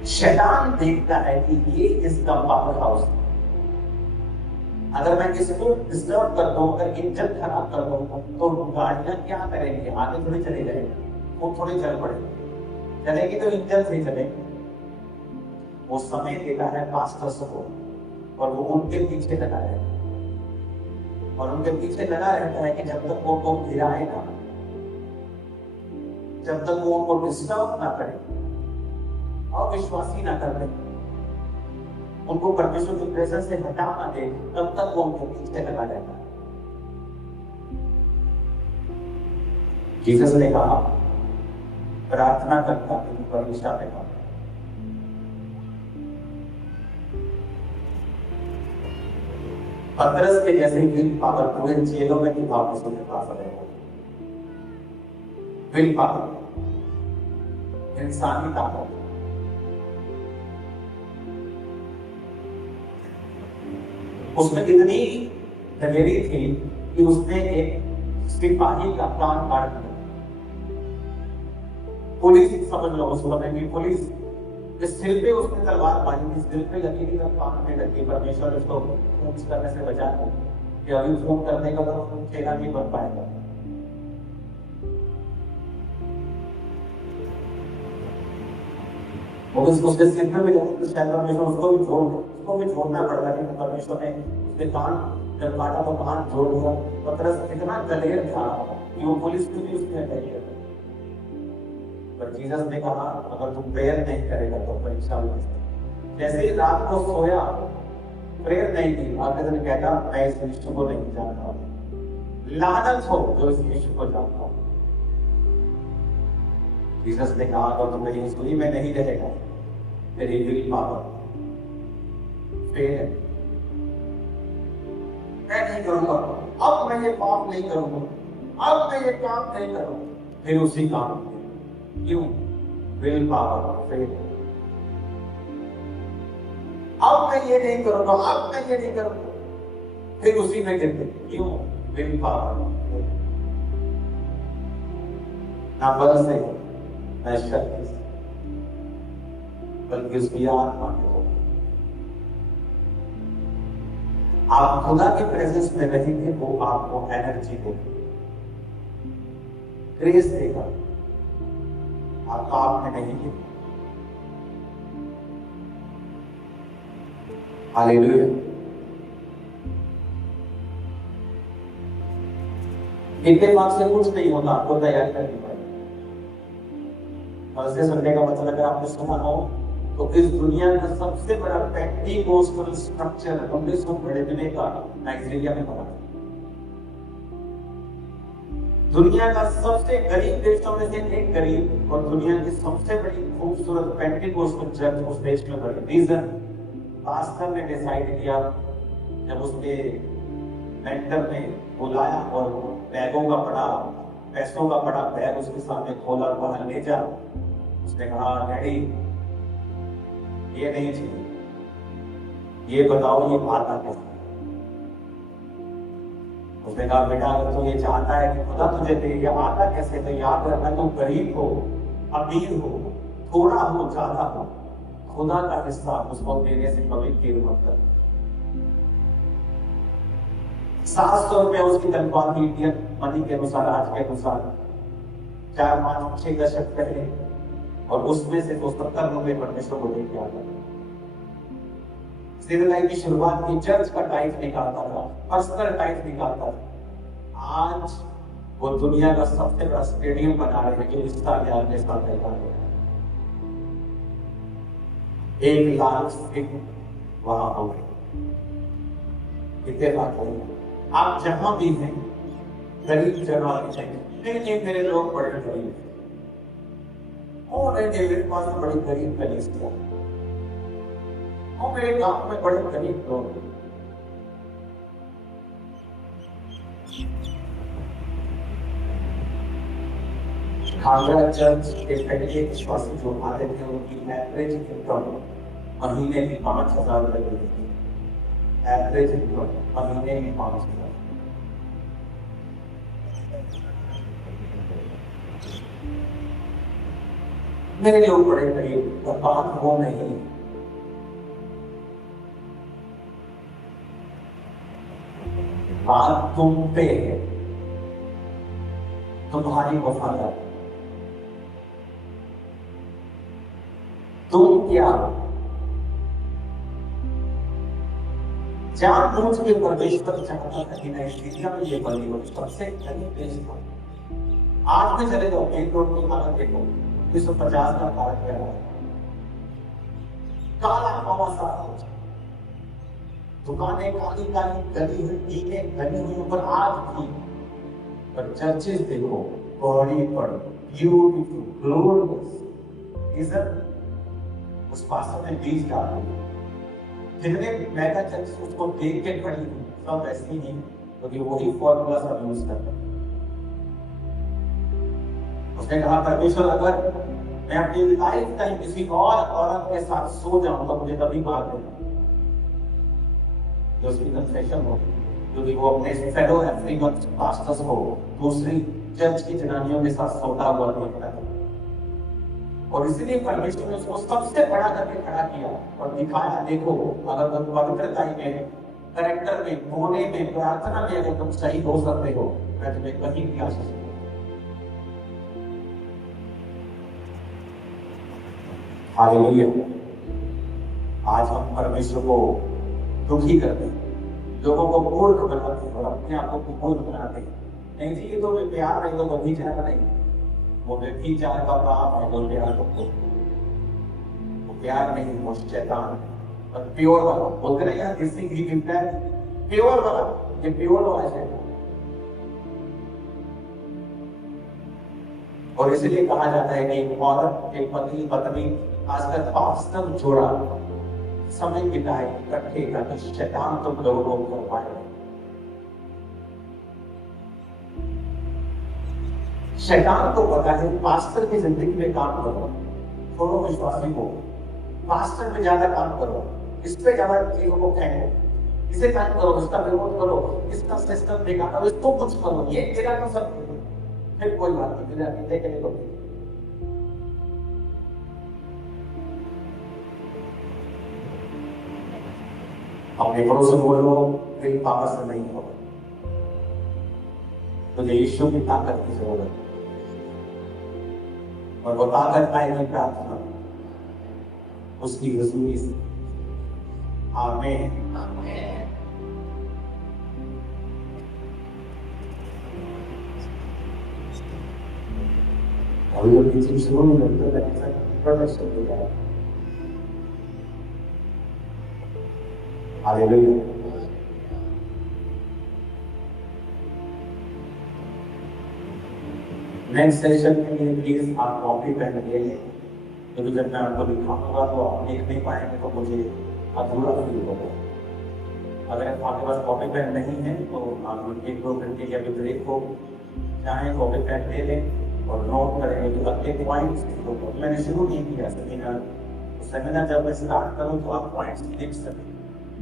शैतान देखता है कि ये इसका पावर हाउस है, अगर मैं इसको डिस्टर्ब कर दूं, अगर इंजन खराब कर दूं, तो गाड़ियां क्या करेंगी? आगे थोड़ी चली जाएगी, वो थोड़ी चल पड़ेगी, चलेगी तो इंजन से ही चलेगी। वो समय देता है पास्टर्स को, और वो उनके पीछे लगा रहता है, और उनके पीछे लगा रहता है कि जब तक वो उनको गिराए ना, जब तक वो उनको डिस्टर्ब ना करे, अविश्वासी ना कर दे, उनको परमेश्वर की प्रेजेंस से हटा ना दे, तब तक वो उनके पीछे लगा रहता है। जीसस ने कहा, प्रार्थना करता कि परमेश्वर ने कहा, पतरस के जैसे विल पावर पूरे जेलों में की भाव के पास रहेगा। विल पावर, इंसानी ताकत, उसमें इतनी दलेरी थी कि उसने एक सिपाही का कान काट दिया। पुलिस समझ लो उस समय की पुलिस के सिर पे उसने तलवार मारी थी, सिर पे लगी थी, कान में लगी। परमेश्वर उसको खून करने से बचाया कि अभी खून करने का तो चेहरा नहीं बन पाएगा। वो उसके सिर पे भी लगी तो शायद परमेश्वर उसको भी छोड़ना पड़ता है, कि परमेश्वर ने उसके कान जब काटा तो कान जोड़ दिया। पतरस इतना दलेर था कि वो पुलिस को भी उसने हटाई है। पर जीसस ने कहा, अगर तुम प्रेयर नहीं करेगा तो परीक्षा में जैसे ही रात को सोया, प्रेयर नहीं की, अगले दिन कहता मैं इस यीशु को नहीं जानता, लानत हो जो इस यीशु को जानता। जीसस ने कहा, अगर तुम मेरी हिस्ट्री में नहीं रहेगा, तेरी विल पावर फेल है। मैं नहीं करूंगा, अब मैं ये पाप नहीं करूंगा, अब मैं ये काम नहीं करूंगा, फिर उसी काम। क्यों? विल पावर फेल है। मैं ये नहीं करूंगा, अब मैं ये नहीं करूंगा, फिर उसी में गिरते। क्यों? विल पावर ना बल से न शक्ति से, बल्कि उसकी आत्मा के हो। आप खुदा के प्रेजेंस में रहेंगे, वो आपको एनर्जी देगा, ग्रेस देगा। आप आप में नहीं है। हालेलुया। इत्तेफाक से कुछ नहीं होता, आपको तैयारी करनी पड़ेगी। और इससे संडे का मतलब अगर आपने सुना हो तो इस दुनिया का सबसे बड़ा पेंटिकोस्टल स्ट्रक्चर 1999 का नाइजीरिया में बना। दुनिया का सबसे गरीब देशों में से एक गरीब और दुनिया की सबसे बड़ी खूबसूरत पेंटिकोस्टल चर्च उस देश में बनी। रीजन, पास्टर ने डिसाइड किया, जब उसके मेंटर ने बुलाया और बैगों का बड़ा, पैसों का बड़ा बैग उसके सामने खोला, वहां ले जा। उसने कहा, डैडी ये नहीं चाहिए, ये बताओ ये आता कैसे? उसने कहा, बेटा अगर तू ये चाहता है कि खुदा तुझे दे, ये आता कैसे, तो याद रखना, तू गरीब हो, अमीर हो, थोड़ा हो, ज्यादा हो, खुदा का हिस्सा उसको देने से कभी कीर मत कर। 700 रुपया उसकी तनख्वाह थी इंडियन मनी के अनुसार, आज के अनुसार 4-5-6 दशक पहले, और उसमें से तो 70 रुपए परमेश्वर को लेके आता था। सिविल लाइफ की शुरुआत की, चर्च का टाइप निकालता था, पर्सनल टाइप निकालता था। आज वो दुनिया का सबसे बड़ा स्टेडियम बना रहे हैं, जो हिस्सा लिया ने साथ है 1 लाख फीट वहां हो गए। इत्तेफाक हो गया। आप जहां भी हैं, गरीब जगह नहीं, मेरे लोग बड़े गरीब और मेरे पास बड़ी गरीब कलीसिया और मेरे गांव में बड़े गरीब लोग। हावड़ा चर्च के पहले विश्वासी जो आते थे, उनकी एवरेज इनकम महीने में 5,000 रुपए मिलती थी। एवरेज इनकम महीने में 5,000। मेरे लोग बड़े गरीब, बात वो नहीं, बात तुम पे है, तुम्हारी वफादारी। तुम क्या जानबूझ के परमेश्वर चाहता था कि नाइजीरिया में ये बनी हो, सबसे गरीब देश था। आज में चले जाओ, मेन रोड की हालत देखो, 1950 का भारत में रहा, काला पावा सारा, दुकानें काली काली गली हुई, टीकें गली हुई, ऊपर आग थी। पर चर्चेस देखो, बड़ी बड़ी, ब्यूटीफुल, ग्लोरियस। इधर उस पास्टर ने बीज डाला, जितने मेगा चर्च उसको देख के खड़ी हुई, सब ऐसे ही, क्योंकि वही फॉर्मूला सब यूज करते हैं। उसने कहा, परमेश्वर अगर मैं अपनी लाइफ टाइम किसी और औरत के साथ सो जाऊं तो मुझे कभी मार देना। जो उसकी कन्फेशन हो, क्योंकि वो अपने फेलो अफ्रीकन पास्टर्स को दूसरी चर्च की जनानियों के साथ सोता हुआ देखता है, और इसलिए परमेश्वर ने उसको सबसे बड़ा करके खड़ा किया और दिखाया, देखो अगर तुम पवित्रता में, कैरेक्टर में, होने में, प्रार्थना में अगर तुम सही हो सकते हो, मैं तुम्हें कहीं भी आशीष दूंगा। हालेलुया। आज हम परमेश्वर को दुखी करते हैं, लोगों को मूर्ख बनाते हैं और अपने आप को मूर्ख बनाते हैं। नहीं जी, ये तो प्यार नहीं, तो कभी चाह नहीं, वो व्यभिचार का पाप है, वो प्यार को, वो प्यार नहीं, वो शैतान है। और प्योर वाला बोलते नहीं यार, किसी की गिफ्ट है प्योर वाला, ये प्योर वाला शैतान। और इसलिए कहा जाता है कि एक औरत, एक पति पत्नी, खासकर पास्टर जोड़ा समय बिताए इकट्ठे करके, शैतान तुम लोगों को करवाए। शैतान को पता है पास्टर की जिंदगी में काम करो, छोड़ो विश्वासी को, पास्टर में ज्यादा काम करो, इस पे ज्यादा चीजों को फेंको, इसे तंग करो, इसका विरोध करो, इसका सिस्टम बेकार करो, इसको कुछ करो, ये तेरा तो सब, फिर कोई बात नहीं, तेरा अकेले के लिए तो अपने पड़ोसी बोलो तेरी पावर से नहीं होगा, तुझे यीशु की ताकत की जरूरत है, और वो ताकत आएगी प्रार्थना उसकी हुजूरी से। आमीन। अभी लोग किसी शुरू में लगता है ऐसा प्रदर्शन हो जाए। हालेलुया। नेक्स्ट सेशन के लिए प्लीज आप कॉपी पेन ले लें, क्योंकि जब मैं आपको दिखाऊंगा तो आप लिख नहीं पाएंगे तो मुझे अधूरा फील होगा। अगर आपके पास कॉपी पेन नहीं है तो आप 1-2 घंटे के अभी ब्रेक हो, चाहे कॉपी पेन ले लें और नोट करेंगे कि अगले पॉइंट्स लिखो। मैंने शुरू नहीं किया सेमिनार, सेमिनार जब मैं स्टार्ट करूँ तो आप पॉइंट्स लिख सकें।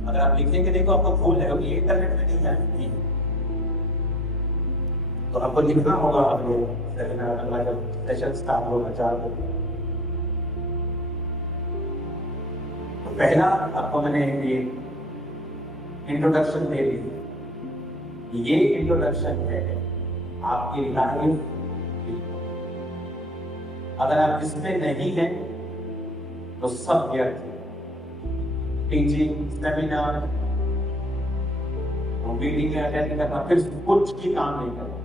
अगर आप लिखेंगे देखो आपको भूल है, क्योंकि इंटरनेट में नहीं आएगी, तो आपको लिखना होगा। अपने सेमिनार अगला जब सेशन स्टार्ट होगा 4 बजे, तो पहला आपको मैंने ये इंट्रोडक्शन दे दी। ये इंट्रोडक्शन है आपकी लाइफ की। अगर आप इसमें नहीं हैं तो सब व्यर्थ है। टीचिंग, सेमिनार, मीटिंग अटेंड करना, फिर कुछ भी काम नहीं करना।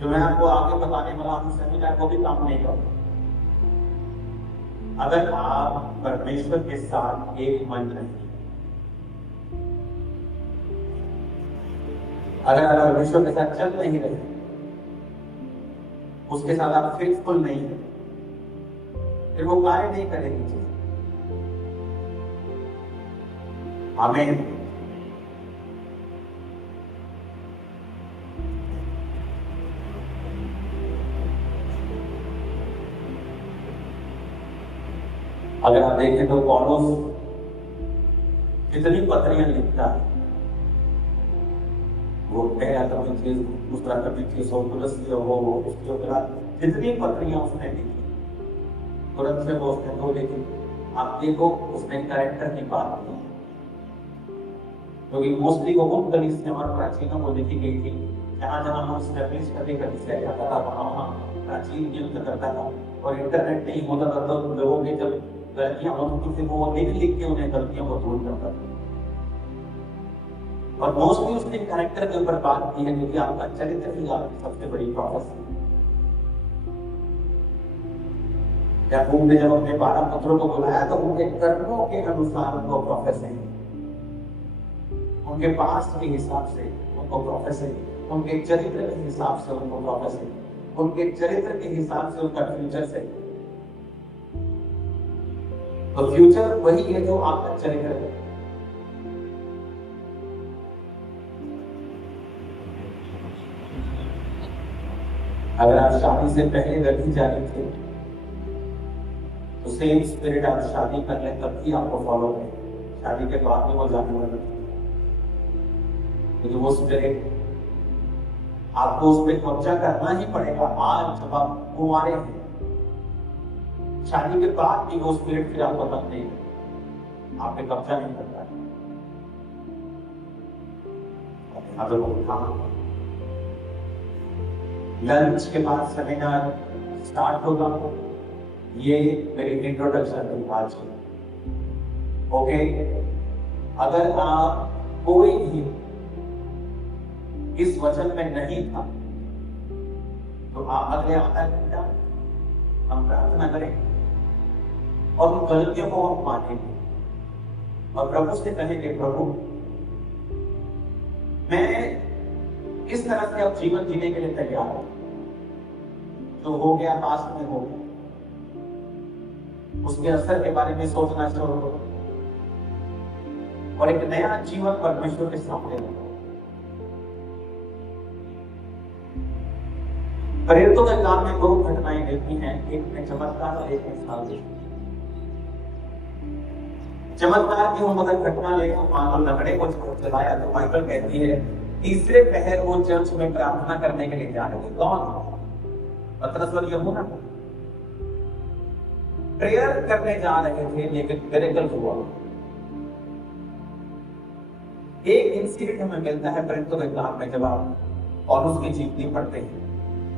जो मैं आपको आगे बताने वाला हूं सेमिनार को भी काम नहीं करना। अगर आप परमेश्वर के साथ एक मन नहीं, अगर आप परमेश्वर के साथ चल नहीं रहे, उसके साथ आप फेथफुल नहीं है, फिर वो कार्य नहीं करेगी। आमीन। अगर आप देखें तो पौलुस कितनी पत्रियां लिखता है, वो पहला कभी चीज, दूसरा कभी चीज, वो उसके ऊपर जितनी पत्रियां उसने लिखी, तुरंत से वो उसने तो लिखी। आप देखो उसने कैरेक्टर की बात की, क्योंकि मोस्टली वो उन कलीसिया और प्राचीनों को लिखी गई थी जहां जहां वो स्टैब्लिश करने का डिसाइड करता था, वहां प्राचीन युद्ध करता था और इंटरनेट नहीं होता था, तो लोगों के जब गलतियां होती थी वो लिख के उन्हें गलतियों को दूर करता था। और मोस्टली उसने कैरेक्टर के ऊपर बात की है, क्योंकि आपका चरित्र ही आपकी सबसे बड़ी प्रोफेसी है। याकूब ने जब अपने 12 पुत्रों को बुलाया तो उनके कर्मों के अनुसार उनको प्रोफेसी, उनके पास्ट के हिसाब से उनको प्रोफेसी, उनके चरित्र के हिसाब से उनको प्रोफेसी, उनके चरित्र के हिसाब से उनका फ्यूचर से। तो फ्यूचर वही है जो आपका चरित्र है। अगर आप शादी से पहले व्यक्ति जाने थे तो सेम स्पिरिट आप शादी कर ले तब भी आपको फॉलो करें, शादी के बाद में वो जाने वाला, क्योंकि वो स्पिरिट आपको उस पर कब्जा करना ही पड़ेगा। आज जब आप कुंवारे हैं, शादी के बाद भी वो स्पिरिट फिर आपको तक नहीं, आप पे कब्जा नहीं करता है। लंच के बाद सेमिनार स्टार्ट होगा। ये मेरी इंट्रोडक्शन थी आज की। ओके, अगर आप कोई भी इस वचन में नहीं था तो आप अगले आधा घंटा हम प्रार्थना करें और उन गलतियों को हम मानेंगे और प्रभु से कहेंगे, प्रभु मैं इस तरह से अब जीवन जीने के लिए तैयार हूं। जो हो गया पास्ट में हो गया, उसके असर के बारे में सोचना शुरू करो और एक नया जीवन परमेश्वर के सामने रखो। प्रेरितों के काम में 2 घटनाएं देखी हैं, एक में चमत्कार और एक में साजिश। चमत्कार की हम अगर घटना ले तो मान लो लकड़े को जलाया तो बाइबल कहती है तीसरे पहर वो चर्च में प्रार्थना करने के लिए जा रहे थे। कौन? पतरस और यूहन्ना प्रेयर करने जा रहे थे, लेकिन मिरेकल हुआ। एक इंसिडेंट हमें मिलता है परंतु विज्ञान में, जब आप और उसकी जीवनी पढ़ते हैं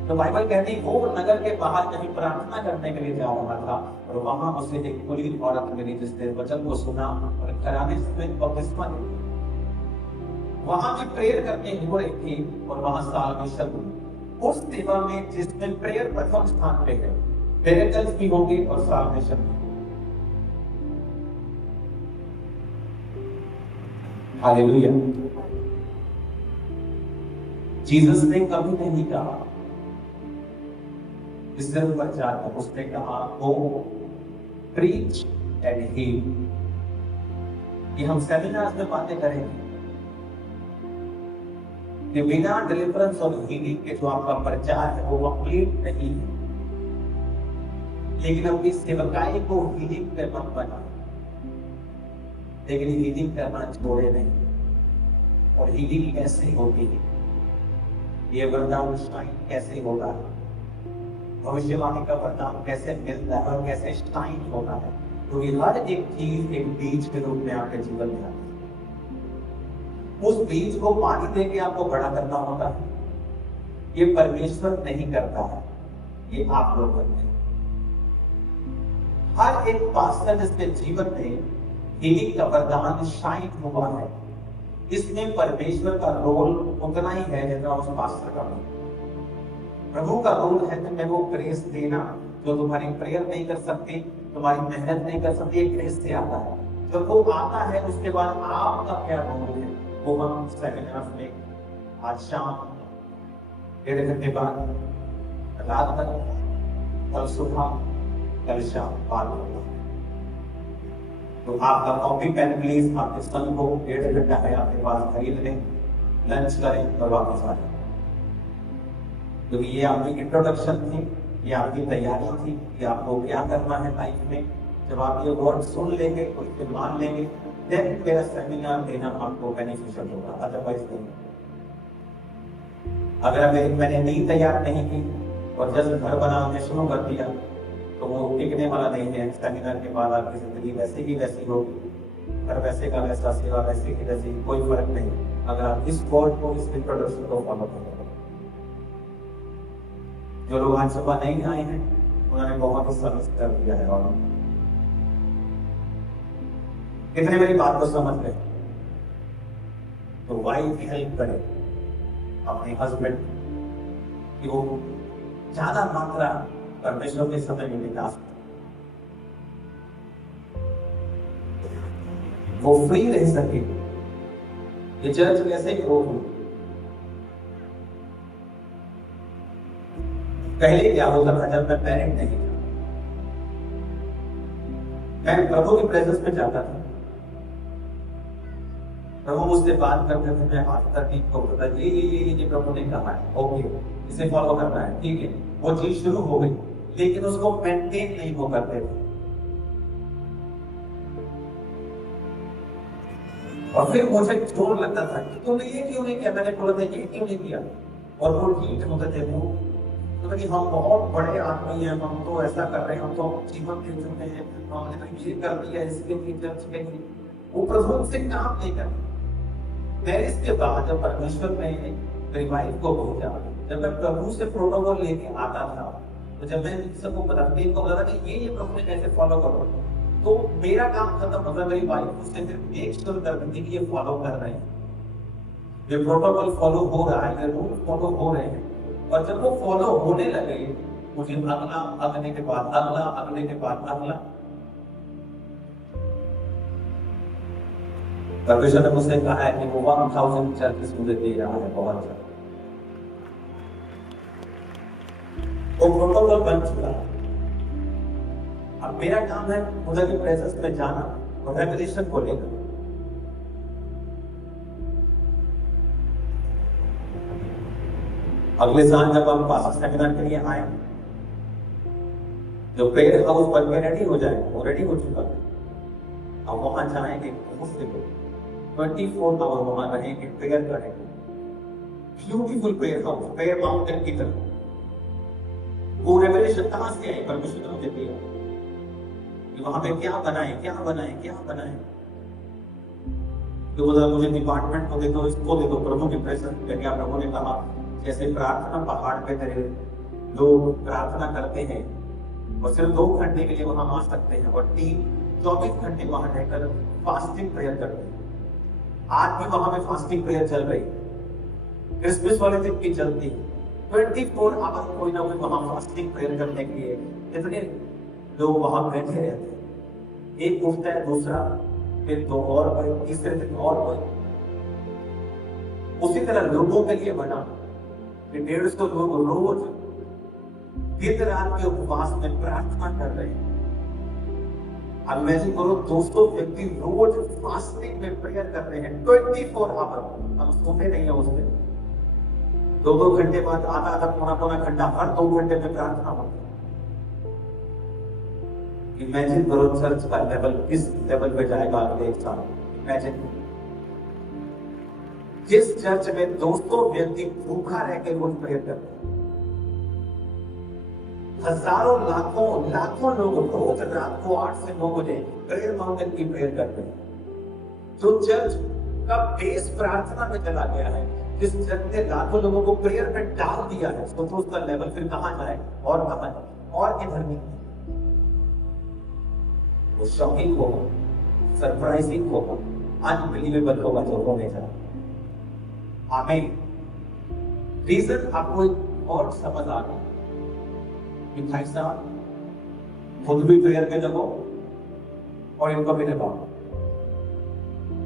तो बाइबल कहती है वो नगर के बाहर कहीं प्रार्थना करने के लिए जा रहा था और वहां उसे एक बुरी औरत मिली जिसने वचन को सुना और कराने से बपतिस्मा लिया। वहां भी प्रेयर करने हो रही थी और वहां साल्वेशन हुई। उस सेवा में जिसमें प्रेयर प्रथम स्थान पे है, मिरेकल्स भी होंगे और साल्वेशन भी। हालेलुया। जीसस ने कभी नहीं कहा इससे ऊपर जाकर, उसने कहा गो प्रीच एंड हील। ये हम सेमिनार्स में बातें करेंगे कि बिना डिलीवरेंस और हीलिंग के जो आपका प्रचार है वो कंप्लीट नहीं है। लेकिन अपनी सेवकाई को हीलिंग पे मत बना, लेकिन हीलिंग करना छोड़े नहीं। और हीलिंग कैसे होगी, ये वरदान शाइन कैसे होगा, भविष्यवाणी का वरदान कैसे मिलता है और कैसे शाइन होता है, तो ये हर एक चीज एक बीज के रूप में आपके जीवन में आती है। उस बीज को पानी देके आपको बड़ा करना होता है। ये परमेश्वर नहीं करता है, ये आप लोग करते हैं। हर एक पास्टर जिसके जीवन में हीलिंग का वरदान शाइन हुआ है, इसमें परमेश्वर का रोल उतना ही है जितना उस पास्टर का रोल। प्रभु का रोल है तुम्हें वो ग्रेस देना जो तुम्हारी प्रेयर नहीं कर सकती, तुम्हारी मेहनत नहीं कर सकती, एक ग्रेस से आता है। जब वो आता है उसके बाद आपका क्या रोल है वो हम सेमिनार में आज शाम 1.5 घंटे बाद, रात तक, कल सुबह, कल शाम बात होगा। तो आपका कॉपी पेन प्लीज आपके संग को 1.5 घंटा है आपके पास खरीद लें, लंच करें और वापस आ जाए। क्योंकि ये आपकी इंट्रोडक्शन थी, ये आपकी तैयारी थी कि आपको क्या करना है लाइफ में। जब आप ये वर्ड सुन लेंगे और इसे मान लेंगे, देन मेरा सेमिनार देना आपको बेनिफिशियल होगा, अदरवाइज नहीं। अगर मैंने नींद तैयार नहीं की और जस्ट घर बनाने शुरू कर दिया तो वो टिकने वाला नहीं है। सेमिनार के बाद आपकी जिंदगी वैसे की वैसी होगी, घर वैसे का वैसा, सेवा वैसे की वैसी, कोई फर्क नहीं अगर आप इस वर्ड को, इस इंट्रोडक्शन को फॉलो करें। जो लोग आज सुबह नहीं आए हैं उन्होंने बहुत सर्विस कर दिया है। और कितने मेरी बात को समझ गए? तो वाइफ हेल्प करे अपने हस्बैंड कि वो ज्यादा मात्रा परमेश्वर के समय में निकास, वो फ्री रह सके। ये चर्च कैसे ग्रो हो। पहले क्या होता था जब मैं पेरेंट नहीं था, मैं प्रभु की प्रेजेंस में जाता था, प्रभु मुझसे बात करते थे, मैं हाथ करके कहता ये प्रभु ने कहा है, ओके इसे फॉलो करना है, ठीक है। वो चीज शुरू हो गई लेकिन उसको मेंटेन नहीं हो करते थे। और फिर मुझे जोर लगता था कि तुमने ये क्यों नहीं किया, मैंने बोला था ये क्यों नहीं किया। और वो ठीक होते थे वो तो कि हम बहुत बड़े आदमी हैं, हम तो ऐसा कर रहे हैं, हम तो जीवन दे चुके हैं, हमने तो ये कर दिया इसके लिए चर्च के लिए। वो प्रभु से काम नहीं करते। मैं इसके बाद जब परमेश्वर ने रिवाइव को भेजा, जब मैं प्रभु से प्रोटोकॉल लेके आता था, तो जब मैं सबको बताते को बोला कि ये प्रभु ने कैसे फॉलो करो, तो मेरा काम खत्म हो गया। मेरी वाइफ उससे फिर मेक श्योर कर रही थी कि ये फॉलो कर रहे हैं, ये प्रोटोकॉल फॉलो हो रहा है, ये रूल फॉलो हो रहे हैं। और जब वो फॉलो होने लगे, मुझे अगला अगले के बाद अगला, अगले के बाद अगला। परमेश्वर ने मुझसे कहा है कि वो 1000 चर्चेस मुझे दे रहा है, बहुत ज्यादा। वो प्रोटोकॉल बन चुका है। अब मेरा काम है खुदा की प्रेजेंस में जाना और रेवलेशन को लेकर। अगले साल जब हम पास्टर सेमिनार के लिए आए, जो प्रेयर हाउस बन के रेडी हो जाए, वो रेडी हो चुका है। अब वहां जाएंगे बहुत से लोग 24 आवर वहां रहेंगे, प्रेयर करेंगे। Beautiful prayer house, prayer mountain की तरफ। वो रेवलेशन कहां से आई? परमेश्वर ने मुझे दिया कि वहां पे क्या बनाए, क्या बनाए, क्या बनाए। तो बोला मुझे डिपार्टमेंट को दे दो, इसको दे दो। प्रभु की प्रेजेंस में क्या प्रभु ने कहा, जैसे प्रार्थना पहाड़ पे तेरे लोग प्रार्थना करते हैं और सिर्फ 2 घंटे के लिए वहां आ सकते हैं और 24 घंटे वहां रहकर फास्टिंग प्रेयर करते हैं। आज भी वहां पे फास्टिंग प्रेयर चल रही है, क्रिसमस वाले दिन की चलती है। 24 आवर कोई ना कोई वहां फास्टिंग प्रेयर करने के लिए इतने लोग वहां बैठे रहते हैं। एक उठता है, दूसरा, फिर 2 और कोई, तीसरे दिन और कोई। उसी तरह लोगों के लिए बना कि 150 लोग रोज दिन रात के उपवास में प्रार्थना कर रहे हैं। अब इमेजिन करो 200 व्यक्ति रोज फास्टिंग में प्रेयर कर रहे हैं 24 आवर। हम सोते नहीं है उस दिन। 2-2 घंटे बाद आधा पौना घंटा हर 2 घंटे में प्रार्थना होती है। इमेजिन करो चर्च का लेवल किस लेवल पे जाएगा अगले 1 साल। इमेजिन जिस चर्च में 200 व्यक्ति भूखा रह के रोज प्रेयर करते हैं, हजारों लाखों लोग रोज रात को 8 से 9 बजे प्रेयर माउंटेन की प्रेयर करते हैं। जो चर्च का बेस प्रार्थना में चला गया है, जिस चर्च ने लाखों लोगों को प्रेयर में डाल दिया है, तो उसका लेवल फिर कहां जाए और कहां और किधर नहीं। वो शॉकिंग होगा, सरप्राइजिंग होगा, अनबिलीवेबल होगा जो होने जा रहा है। आमीन। रीजन आपको एक और समझ आ गया कि भाई साहब खुद भी प्रेयर में लगो और इनको भी लगाओ।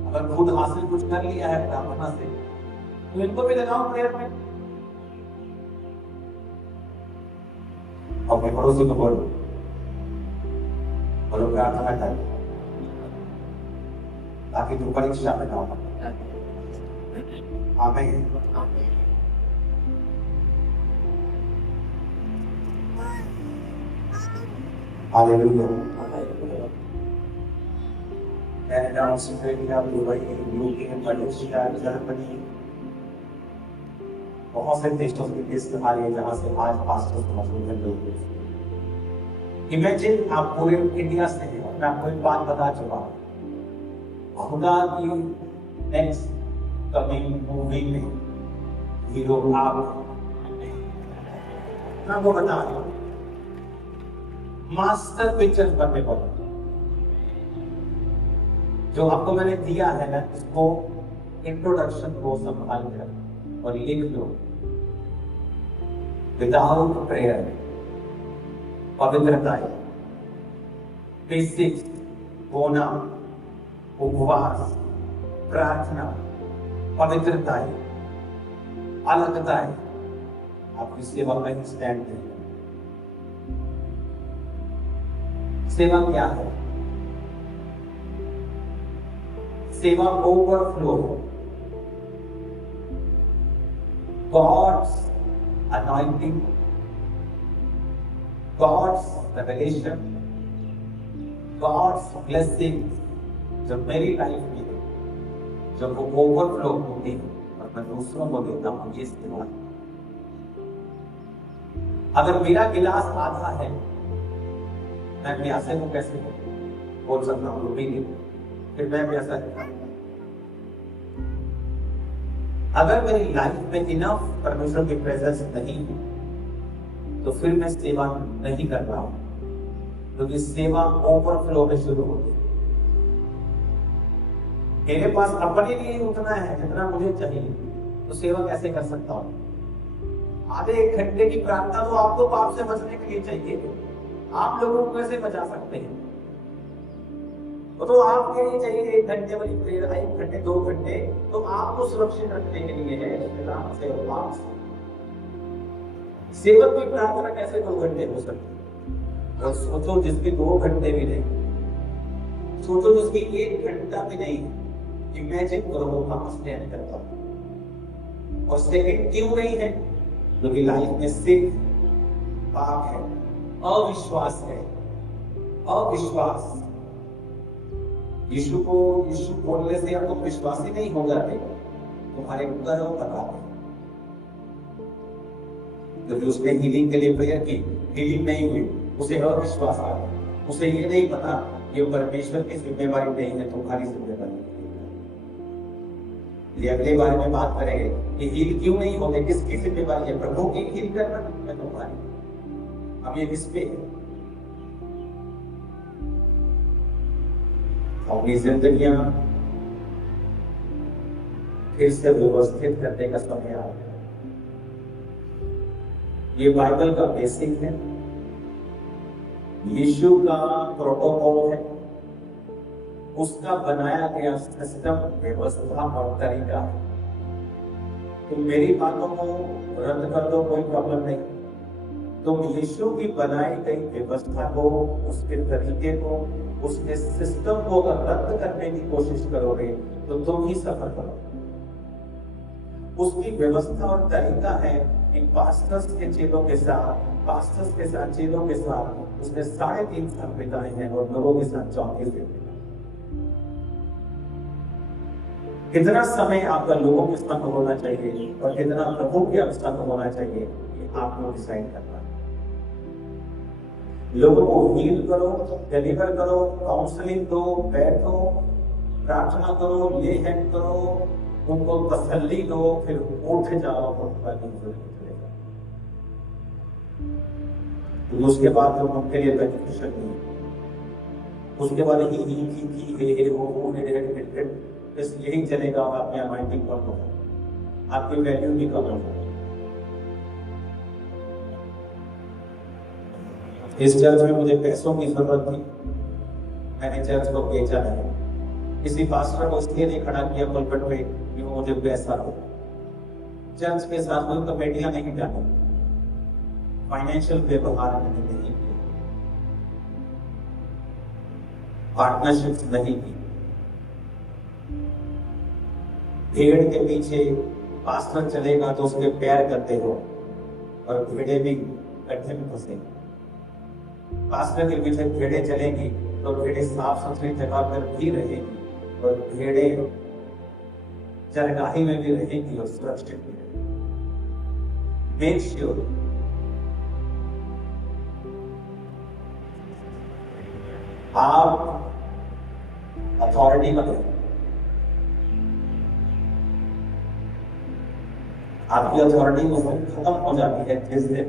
अगर खुद हासिल कुछ कर लिया है प्रार्थना से, तो इनको भी लगाओ प्रेयर में। अपने पड़ोसी को बोलो प्रार्थना कर, ताकि तुम परीक्षा में ना हो। आमीन। Hallelujah. Canada, Australia, Dubai, UK, Malaysia, Germany, बहुत से देशों की लिस्ट आ रही है जहां से आज पास्टर समझने लोग। इमेजिन आप पूरे इंडिया से हैं। मैं आपको एक बात बता चुका हूं, खुदा की नेक्स्ट कमिंग मूवी में हीरो आप, मैं वो बता रहा हूं, मास्टर पिक्चर बनने वाला। जो आपको मैंने दिया है ना, इसको इंट्रोडक्शन को संभाल कर और लिख लो। विदाउट प्रेयर, पवित्रता, बेसिक्स, होना, उपवास, प्रार्थना, पवित्रता, अलगता, आपकी सेवा का ही स्टैंड है। सेवा क्या है? सेवा overflow, God's anointing, God's revelation, God's blessing जो मेरी लाइफ में है, जब वो ओवरफ्लो होती है और मैं दूसरों को देता हूं, ये सेवा। अगर मेरा गिलास आधा है, मैं प्यासे को कैसे बोल सकता हूँ फिर मैं प्यासा है। अगर मेरी लाइफ में इनफ परमेश्वर की प्रेजेंस नहीं है, तो फिर मैं सेवा नहीं कर रहा हूं, क्योंकि सेवा ओवरफ्लो में शुरू होती है। मेरे पास अपने लिए उतना है जितना मुझे चाहिए, तो सेवा कैसे कर सकता हूं? आधे 1 घंटे की प्रार्थना तो आपको पाप से बचने के लिए चाहिए। आप लोगों को कैसे बचा सकते हैं? तो आपके लिए चाहिए 1 घंटे वाली प्रेयर, 1 घंटे 2 घंटे, तो आपको सुरक्षित रखने के लिए है। सेवक की प्रार्थना कैसे 2 घंटे हो सकती है? और सोचो जिसके 2 घंटे भी नहीं, सोचो जिसकी 1 घंटा भी नहीं, इमेजिन करो वो कहां स्टैंड करता। और सेकंड क्यों नहीं है? क्योंकि लाइफ में सिर्फ पाप है, अविश्वास है, अविश्वास। यीशु बोलने से आप तो विश्वासी नहीं हो जाते, तुम्हारे कर्म बताते। क्योंकि उसने हीलिंग के लिए प्रेयर की, हीलिंग नहीं हुई, उसे अविश्वास आ गया। उसे ये नहीं पता ये परमेश्वर की जिम्मेवारी नहीं है, तुम्हारी जिम्मेवारी है। ये अगले बारे में बात करेंगे कि हील क्यों नहीं होते, किसकी जिम्मेवारी है, प्रभु की हील करना है तुम्हारी। अब ये किस पे है? अपनी जिंदगियां फिर से व्यवस्थित करने का समय आ गया। ये बाइबल का बेसिक है, यीशु का प्रोटोकॉल है, उसका बनाया गया सिस्टम, व्यवस्था और तरीका है। तुम मेरी बातों को रद्द कर दो, कोई प्रॉब्लम नहीं। तुम यीशु की बनाई गई व्यवस्था को, उसके तरीके को, उसके सिस्टम को अगर रद्द करने की कोशिश करोगे तो तुम ही सफर करोगे। उसकी व्यवस्था और तरीका है कि पास्टर्स के चेलों के साथ चेलों के साथ उसने 3.5 साल बिताए हैं और लोगों के साथ 34 दिन। कितना समय आपका लोगों के साथ होना चाहिए और कितना प्रभु के साथ होना चाहिए, ये आपको डिसाइड करना है। लोगों को हील करो, डिलीवर करो, काउंसलिंग दो, बैठो, प्रार्थना करो, ले हैंड करो, उनको तसल्ली दो, फिर उठ जाओ, तो उसके बाद जो उनके लिए बेनिफिशियल नहीं, उसके बाद यही चलेगा, आपकी अनॉइंटिंग कम होगा, आपकी वैल्यू भी कम होगा। इस चर्च में मुझे पैसों की जरूरत थी, मैंने चर्च को बेचा नहीं। किसी पास्टर को इसलिए नहीं खड़ा किया पुलपिट पे कि वो मुझे पैसा दो। चर्च के साथ कोई कमेटियां नहीं डाली, फाइनेंशियल व्यवहार नहीं किया, पार्टनरशिप नहीं की। भेड़ के पीछे पास्टर चलेगा तो उसके पैर करते हो और भेड़े भी गड्ढे में फंसेंगे। पास्टर के पीछे भेड़े चलेंगी तो भेड़े साफ सुथरी जगह पर भी रहेगी और भेड़े चरगाही में भी रहेगी और सुरक्षित भी रहेगी। मेक श्योर आप अथॉरिटी बने। आपकी अथॉरिटी उस दिन खत्म हो जाती है जिस दिन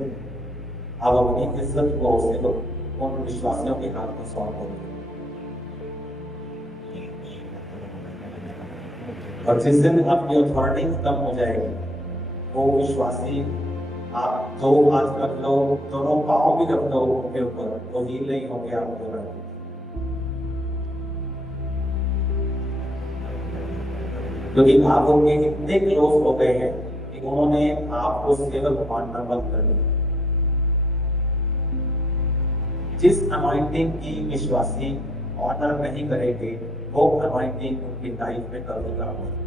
आप अपनी इज्जत को उन विश्वासियों के हाथ में सौंप दोगे। और जिस दिन आपकी अथॉरिटी खत्म हो जाएगी, वो विश्वासी आप 2 हाथ रख लो, दोनों पाँव भी रख दो उनके ऊपर, तो हील नहीं हो गया आपको। क्योंकि आप उनके इतने क्लोज हो गए हैं कि उन्होंने आपको सेवक मानना बंद कर दिया। जिस अनॉइंटिंग की विश्वासी ऑनर नहीं करेंगे, वो अनॉइंटिंग उनकी लाइफ में कभी काम नहीं।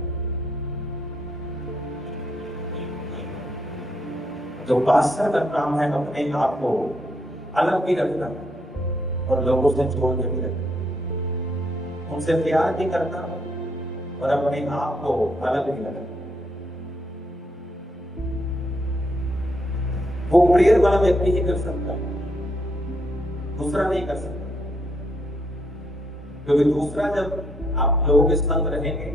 जो पास्टर का काम है अपने आप को अलग भी रखना और लोगों से छोड़ के भी रखना, उनसे प्यार भी करना और अपने आप को अलग भी रखना। वो प्रेयर वाला व्यक्ति ही कर सकता है, दूसरा नहीं कर सकता। क्योंकि दूसरा, जब आप लोगों के संग रहेंगे,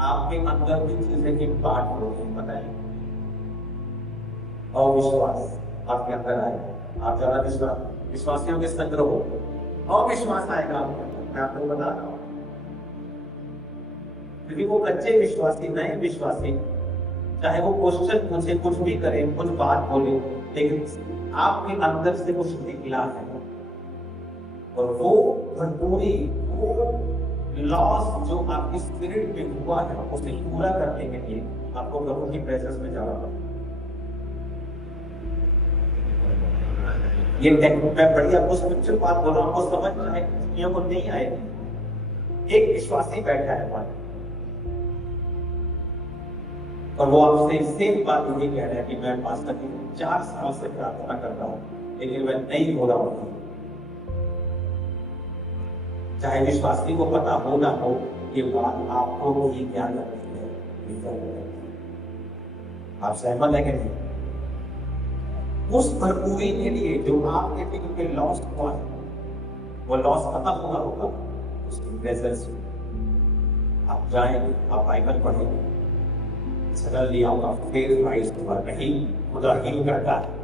आपके अंदर भी चीजें की बात होगी, बताइए। अविश्वास आपके अंदर आएगा, आप ज्यादा विश्वासियों के संग रहो, अविश्वास आएगा आपके अंदर। मैं आपको बता रहा हूं, क्योंकि वो कच्चे विश्वासी, नए विश्वासी, चाहे वो क्वेश्चन पूछे, कुछ भी करे, कुछ बात बोले, लेकिन आपके अंदर से कुछ निकला है और वो भरपूरी, वो लॉस जो आपकी स्पिरिट में हुआ है, उसे पूरा करने के लिए आपको प्रभु की प्रेजेंस में जाना पड़ेगा। ये मैं बड़ी आपको स्पिरिचुअल बात बोल रहा हूं, आपको समझ में आए, दुनिया को नहीं आएगी। एक विश्वासी बैठा है वहां और वो आपसे सेम बात यही कह रहा है कि मैं पास्टर की 4 साल से प्रार्थना कर रहा हूं, लेकिन मैं नहीं हो रहा हूं। चाहे विश्वासी को पता हो ना हो ये बात आपको ही क्या करती है, निर्भर करती है। आप सहमत है कि नहीं? उस भरपूरी के लिए जो आपके दिल में लॉस हुआ है, वो लॉस खत्म हुआ होगा उसकी प्रेजेंस में। आप जाएंगे, आप बाइबल पढ़ेंगे, सडनली आपका फेस राइज होगा, नहीं खुदा हील करता है।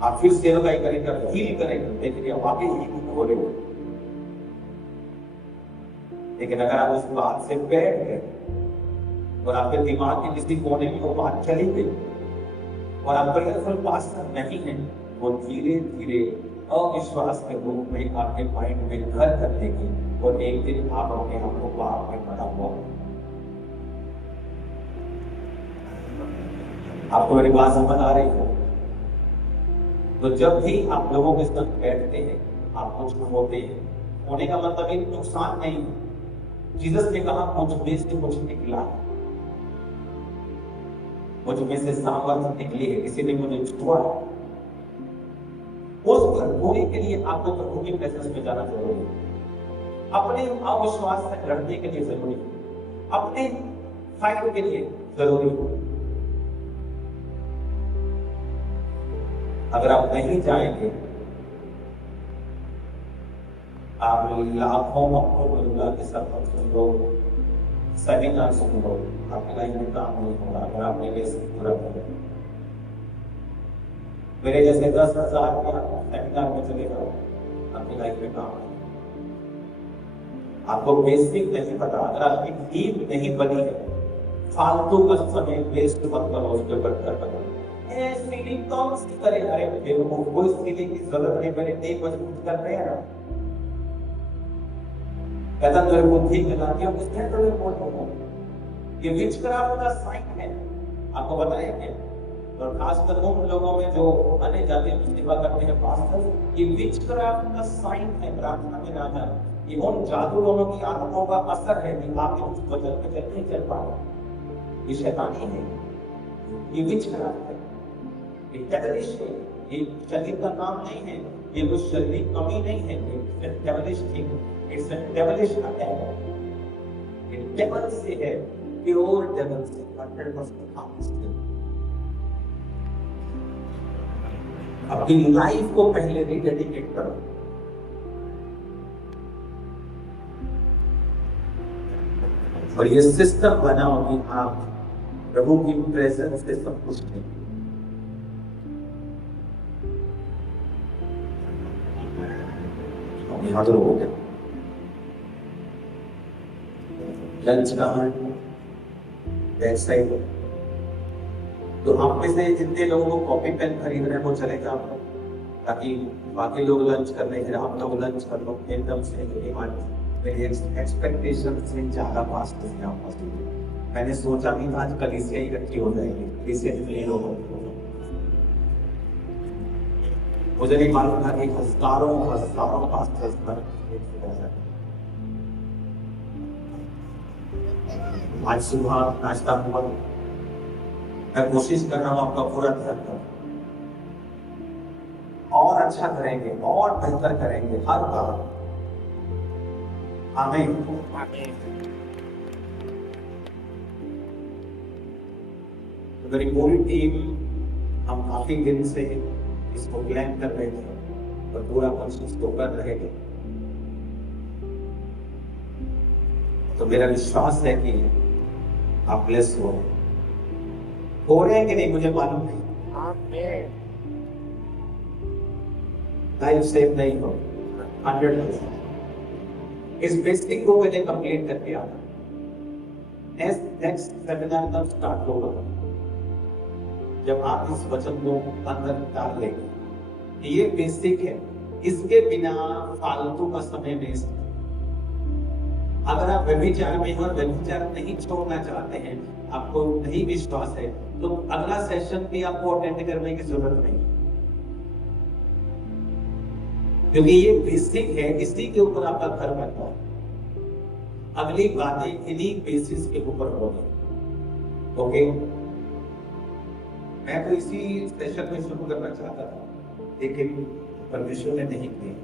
आप फिर सेवकाई करेंगे, हील करेंगे, लेकिन वाकई हील हो रहे हो। लेकिन अगर आप उस बात से बैठ गए और आपके दिमाग के किसी कोने में वो बात चली गई और आप प्रेयरफुल पास्टर नहीं है, वो धीरे धीरे अविश्वास के रूप में आपके माइंड में घर कर देगी और एक दिन आप अपने आप को पाप में पड़ा हुआ। आपको मेरी बात समझ आ रही हो? तो जब भी आप लोगों के साथ बैठते हैं, आप कुछ होते हैं, होने का मतलब एक नुकसान नहीं है। जीसस ने कहा मुझ में से कुछ निकला, मुझ में से सामर्थ निकली है, किसी ने मुझे छुआ। उस भरपूरी के लिए आपको प्रभु की प्रेजेंस में जाना जरूरी है। अपने अविश्वास से लड़ने के लिए जरूरी है, अपने फाइट के लिए जरूरी है। अगर आप नहीं जाएंगे, आप लाखों के साथ सुन लो, सेमिनार सुन लो, आपके लाइफ में काम नहीं होगा अगर आप मेरे से पूरा करें। मेरे जैसे 10,000 सेमिनार में चले जाओ, आपकी लाइफ में काम नहीं। आपको बेसिक नहीं पता, अगर आपकी नींद नहीं बनी है, फालतू का समय वेस्ट मत करो उसके ऊपर कर बना। फीलिंग कौन सी करे? अरे मेरे को कोई फीलिंग की जरूरत नहीं, मेरे नहीं मजबूत कर रहे हैं। कहता मेरे को ठीक लगा दिया, उसने तो मैं बोल रहा हूं ये विचक्राफ्ट का साइन है। आपको बताया क्या? और खासकर उन लोगों में जो अन्य जाति की सेवा करते हैं पास्टर, ये विचक्राफ्ट का साइन है। प्रार्थना में ना जाए, ये उन जादू लोगों की आत्माओं का असर है कि आपके उस वचन पे चल नहीं चल पा रहा। ये शैतानी है, ये विचक्राफ्ट है, ये डेविलिश है। ये शरीर का नाम नहीं है, ये कुछ शरीर कमी नहीं है, ये devilish thing, it's a devilish attack. ये डेविल से है, प्योर डेविल से 100% कांस्टेंट। अपनी लाइफ को पहले रिडेडिकेट करो। और ये सिस्टम बनाओ कि आप प्रभु की प्रेजेंस से सब कुछ नहीं। हाजिर हो गया लंच का बैक साइड। तो आप में से जितने लोगों को कॉपी पेन खरीद रहे हैं वो चले जाओ, ताकि बाकी लोग लंच कर रहे हैं, आप लोग लंच कर लो। एकदम से मेरी एक्सपेक्टेशन से ज्यादा फास्ट है। मैंने सोचा भी था आज कलीसिया इकट्ठी हो जाएगी, कलीसिया जितने लोग होंगे। मुझे नहीं मालूम था कि हजारों पास्टर्स पर आज सुबह नाश्ता हुआ। मैं कोशिश कर रहा हूँ आपका पूरा ध्यान करूं, और अच्छा करेंगे और बेहतर करेंगे हर बार। आमीन। मेरी पूरी टीम, हम काफी दिन से इसको प्लान कर रहे थे और पूरा कोशिश तो कर रहे थे। तो मेरा विश्वास है कि आप ब्लेस हो रहे हैं कि नहीं मुझे मालूम नहीं। लाइफ सेव नहीं हो 100%। इस बेसिक को मैंने कंप्लीट करके आना। नेक्स्ट सेमिनार तब स्टार्ट होगा जब आप इस वचन को अंदर डाल लेंगे। ये बेसिक है, इसके बिना फालतू का समय वेस्ट। अगर आप व्यभिचार में हो, व्यभिचार नहीं छोड़ना चाहते हैं, आपको नहीं विश्वास है, तो अगला सेशन भी आपको अटेंड करने की जरूरत नहीं, क्योंकि ये बेसिक है, इसी के ऊपर आपका घर बनता है। अगली बातें इन्हीं बेसिस के ऊपर होगी। ओके, मैं तो इसी सेशन में शुरू करना चाहता था, लेकिन परमेश्वर ने नहीं किया।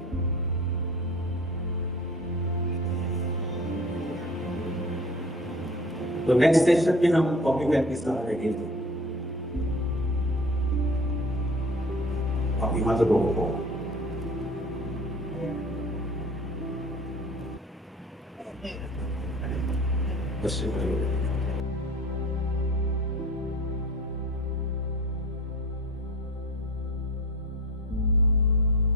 तो नेक्स्ट सेशन में हम कॉपी पेन के साथ रहेंगे। आप यहाँ से लोगों को बस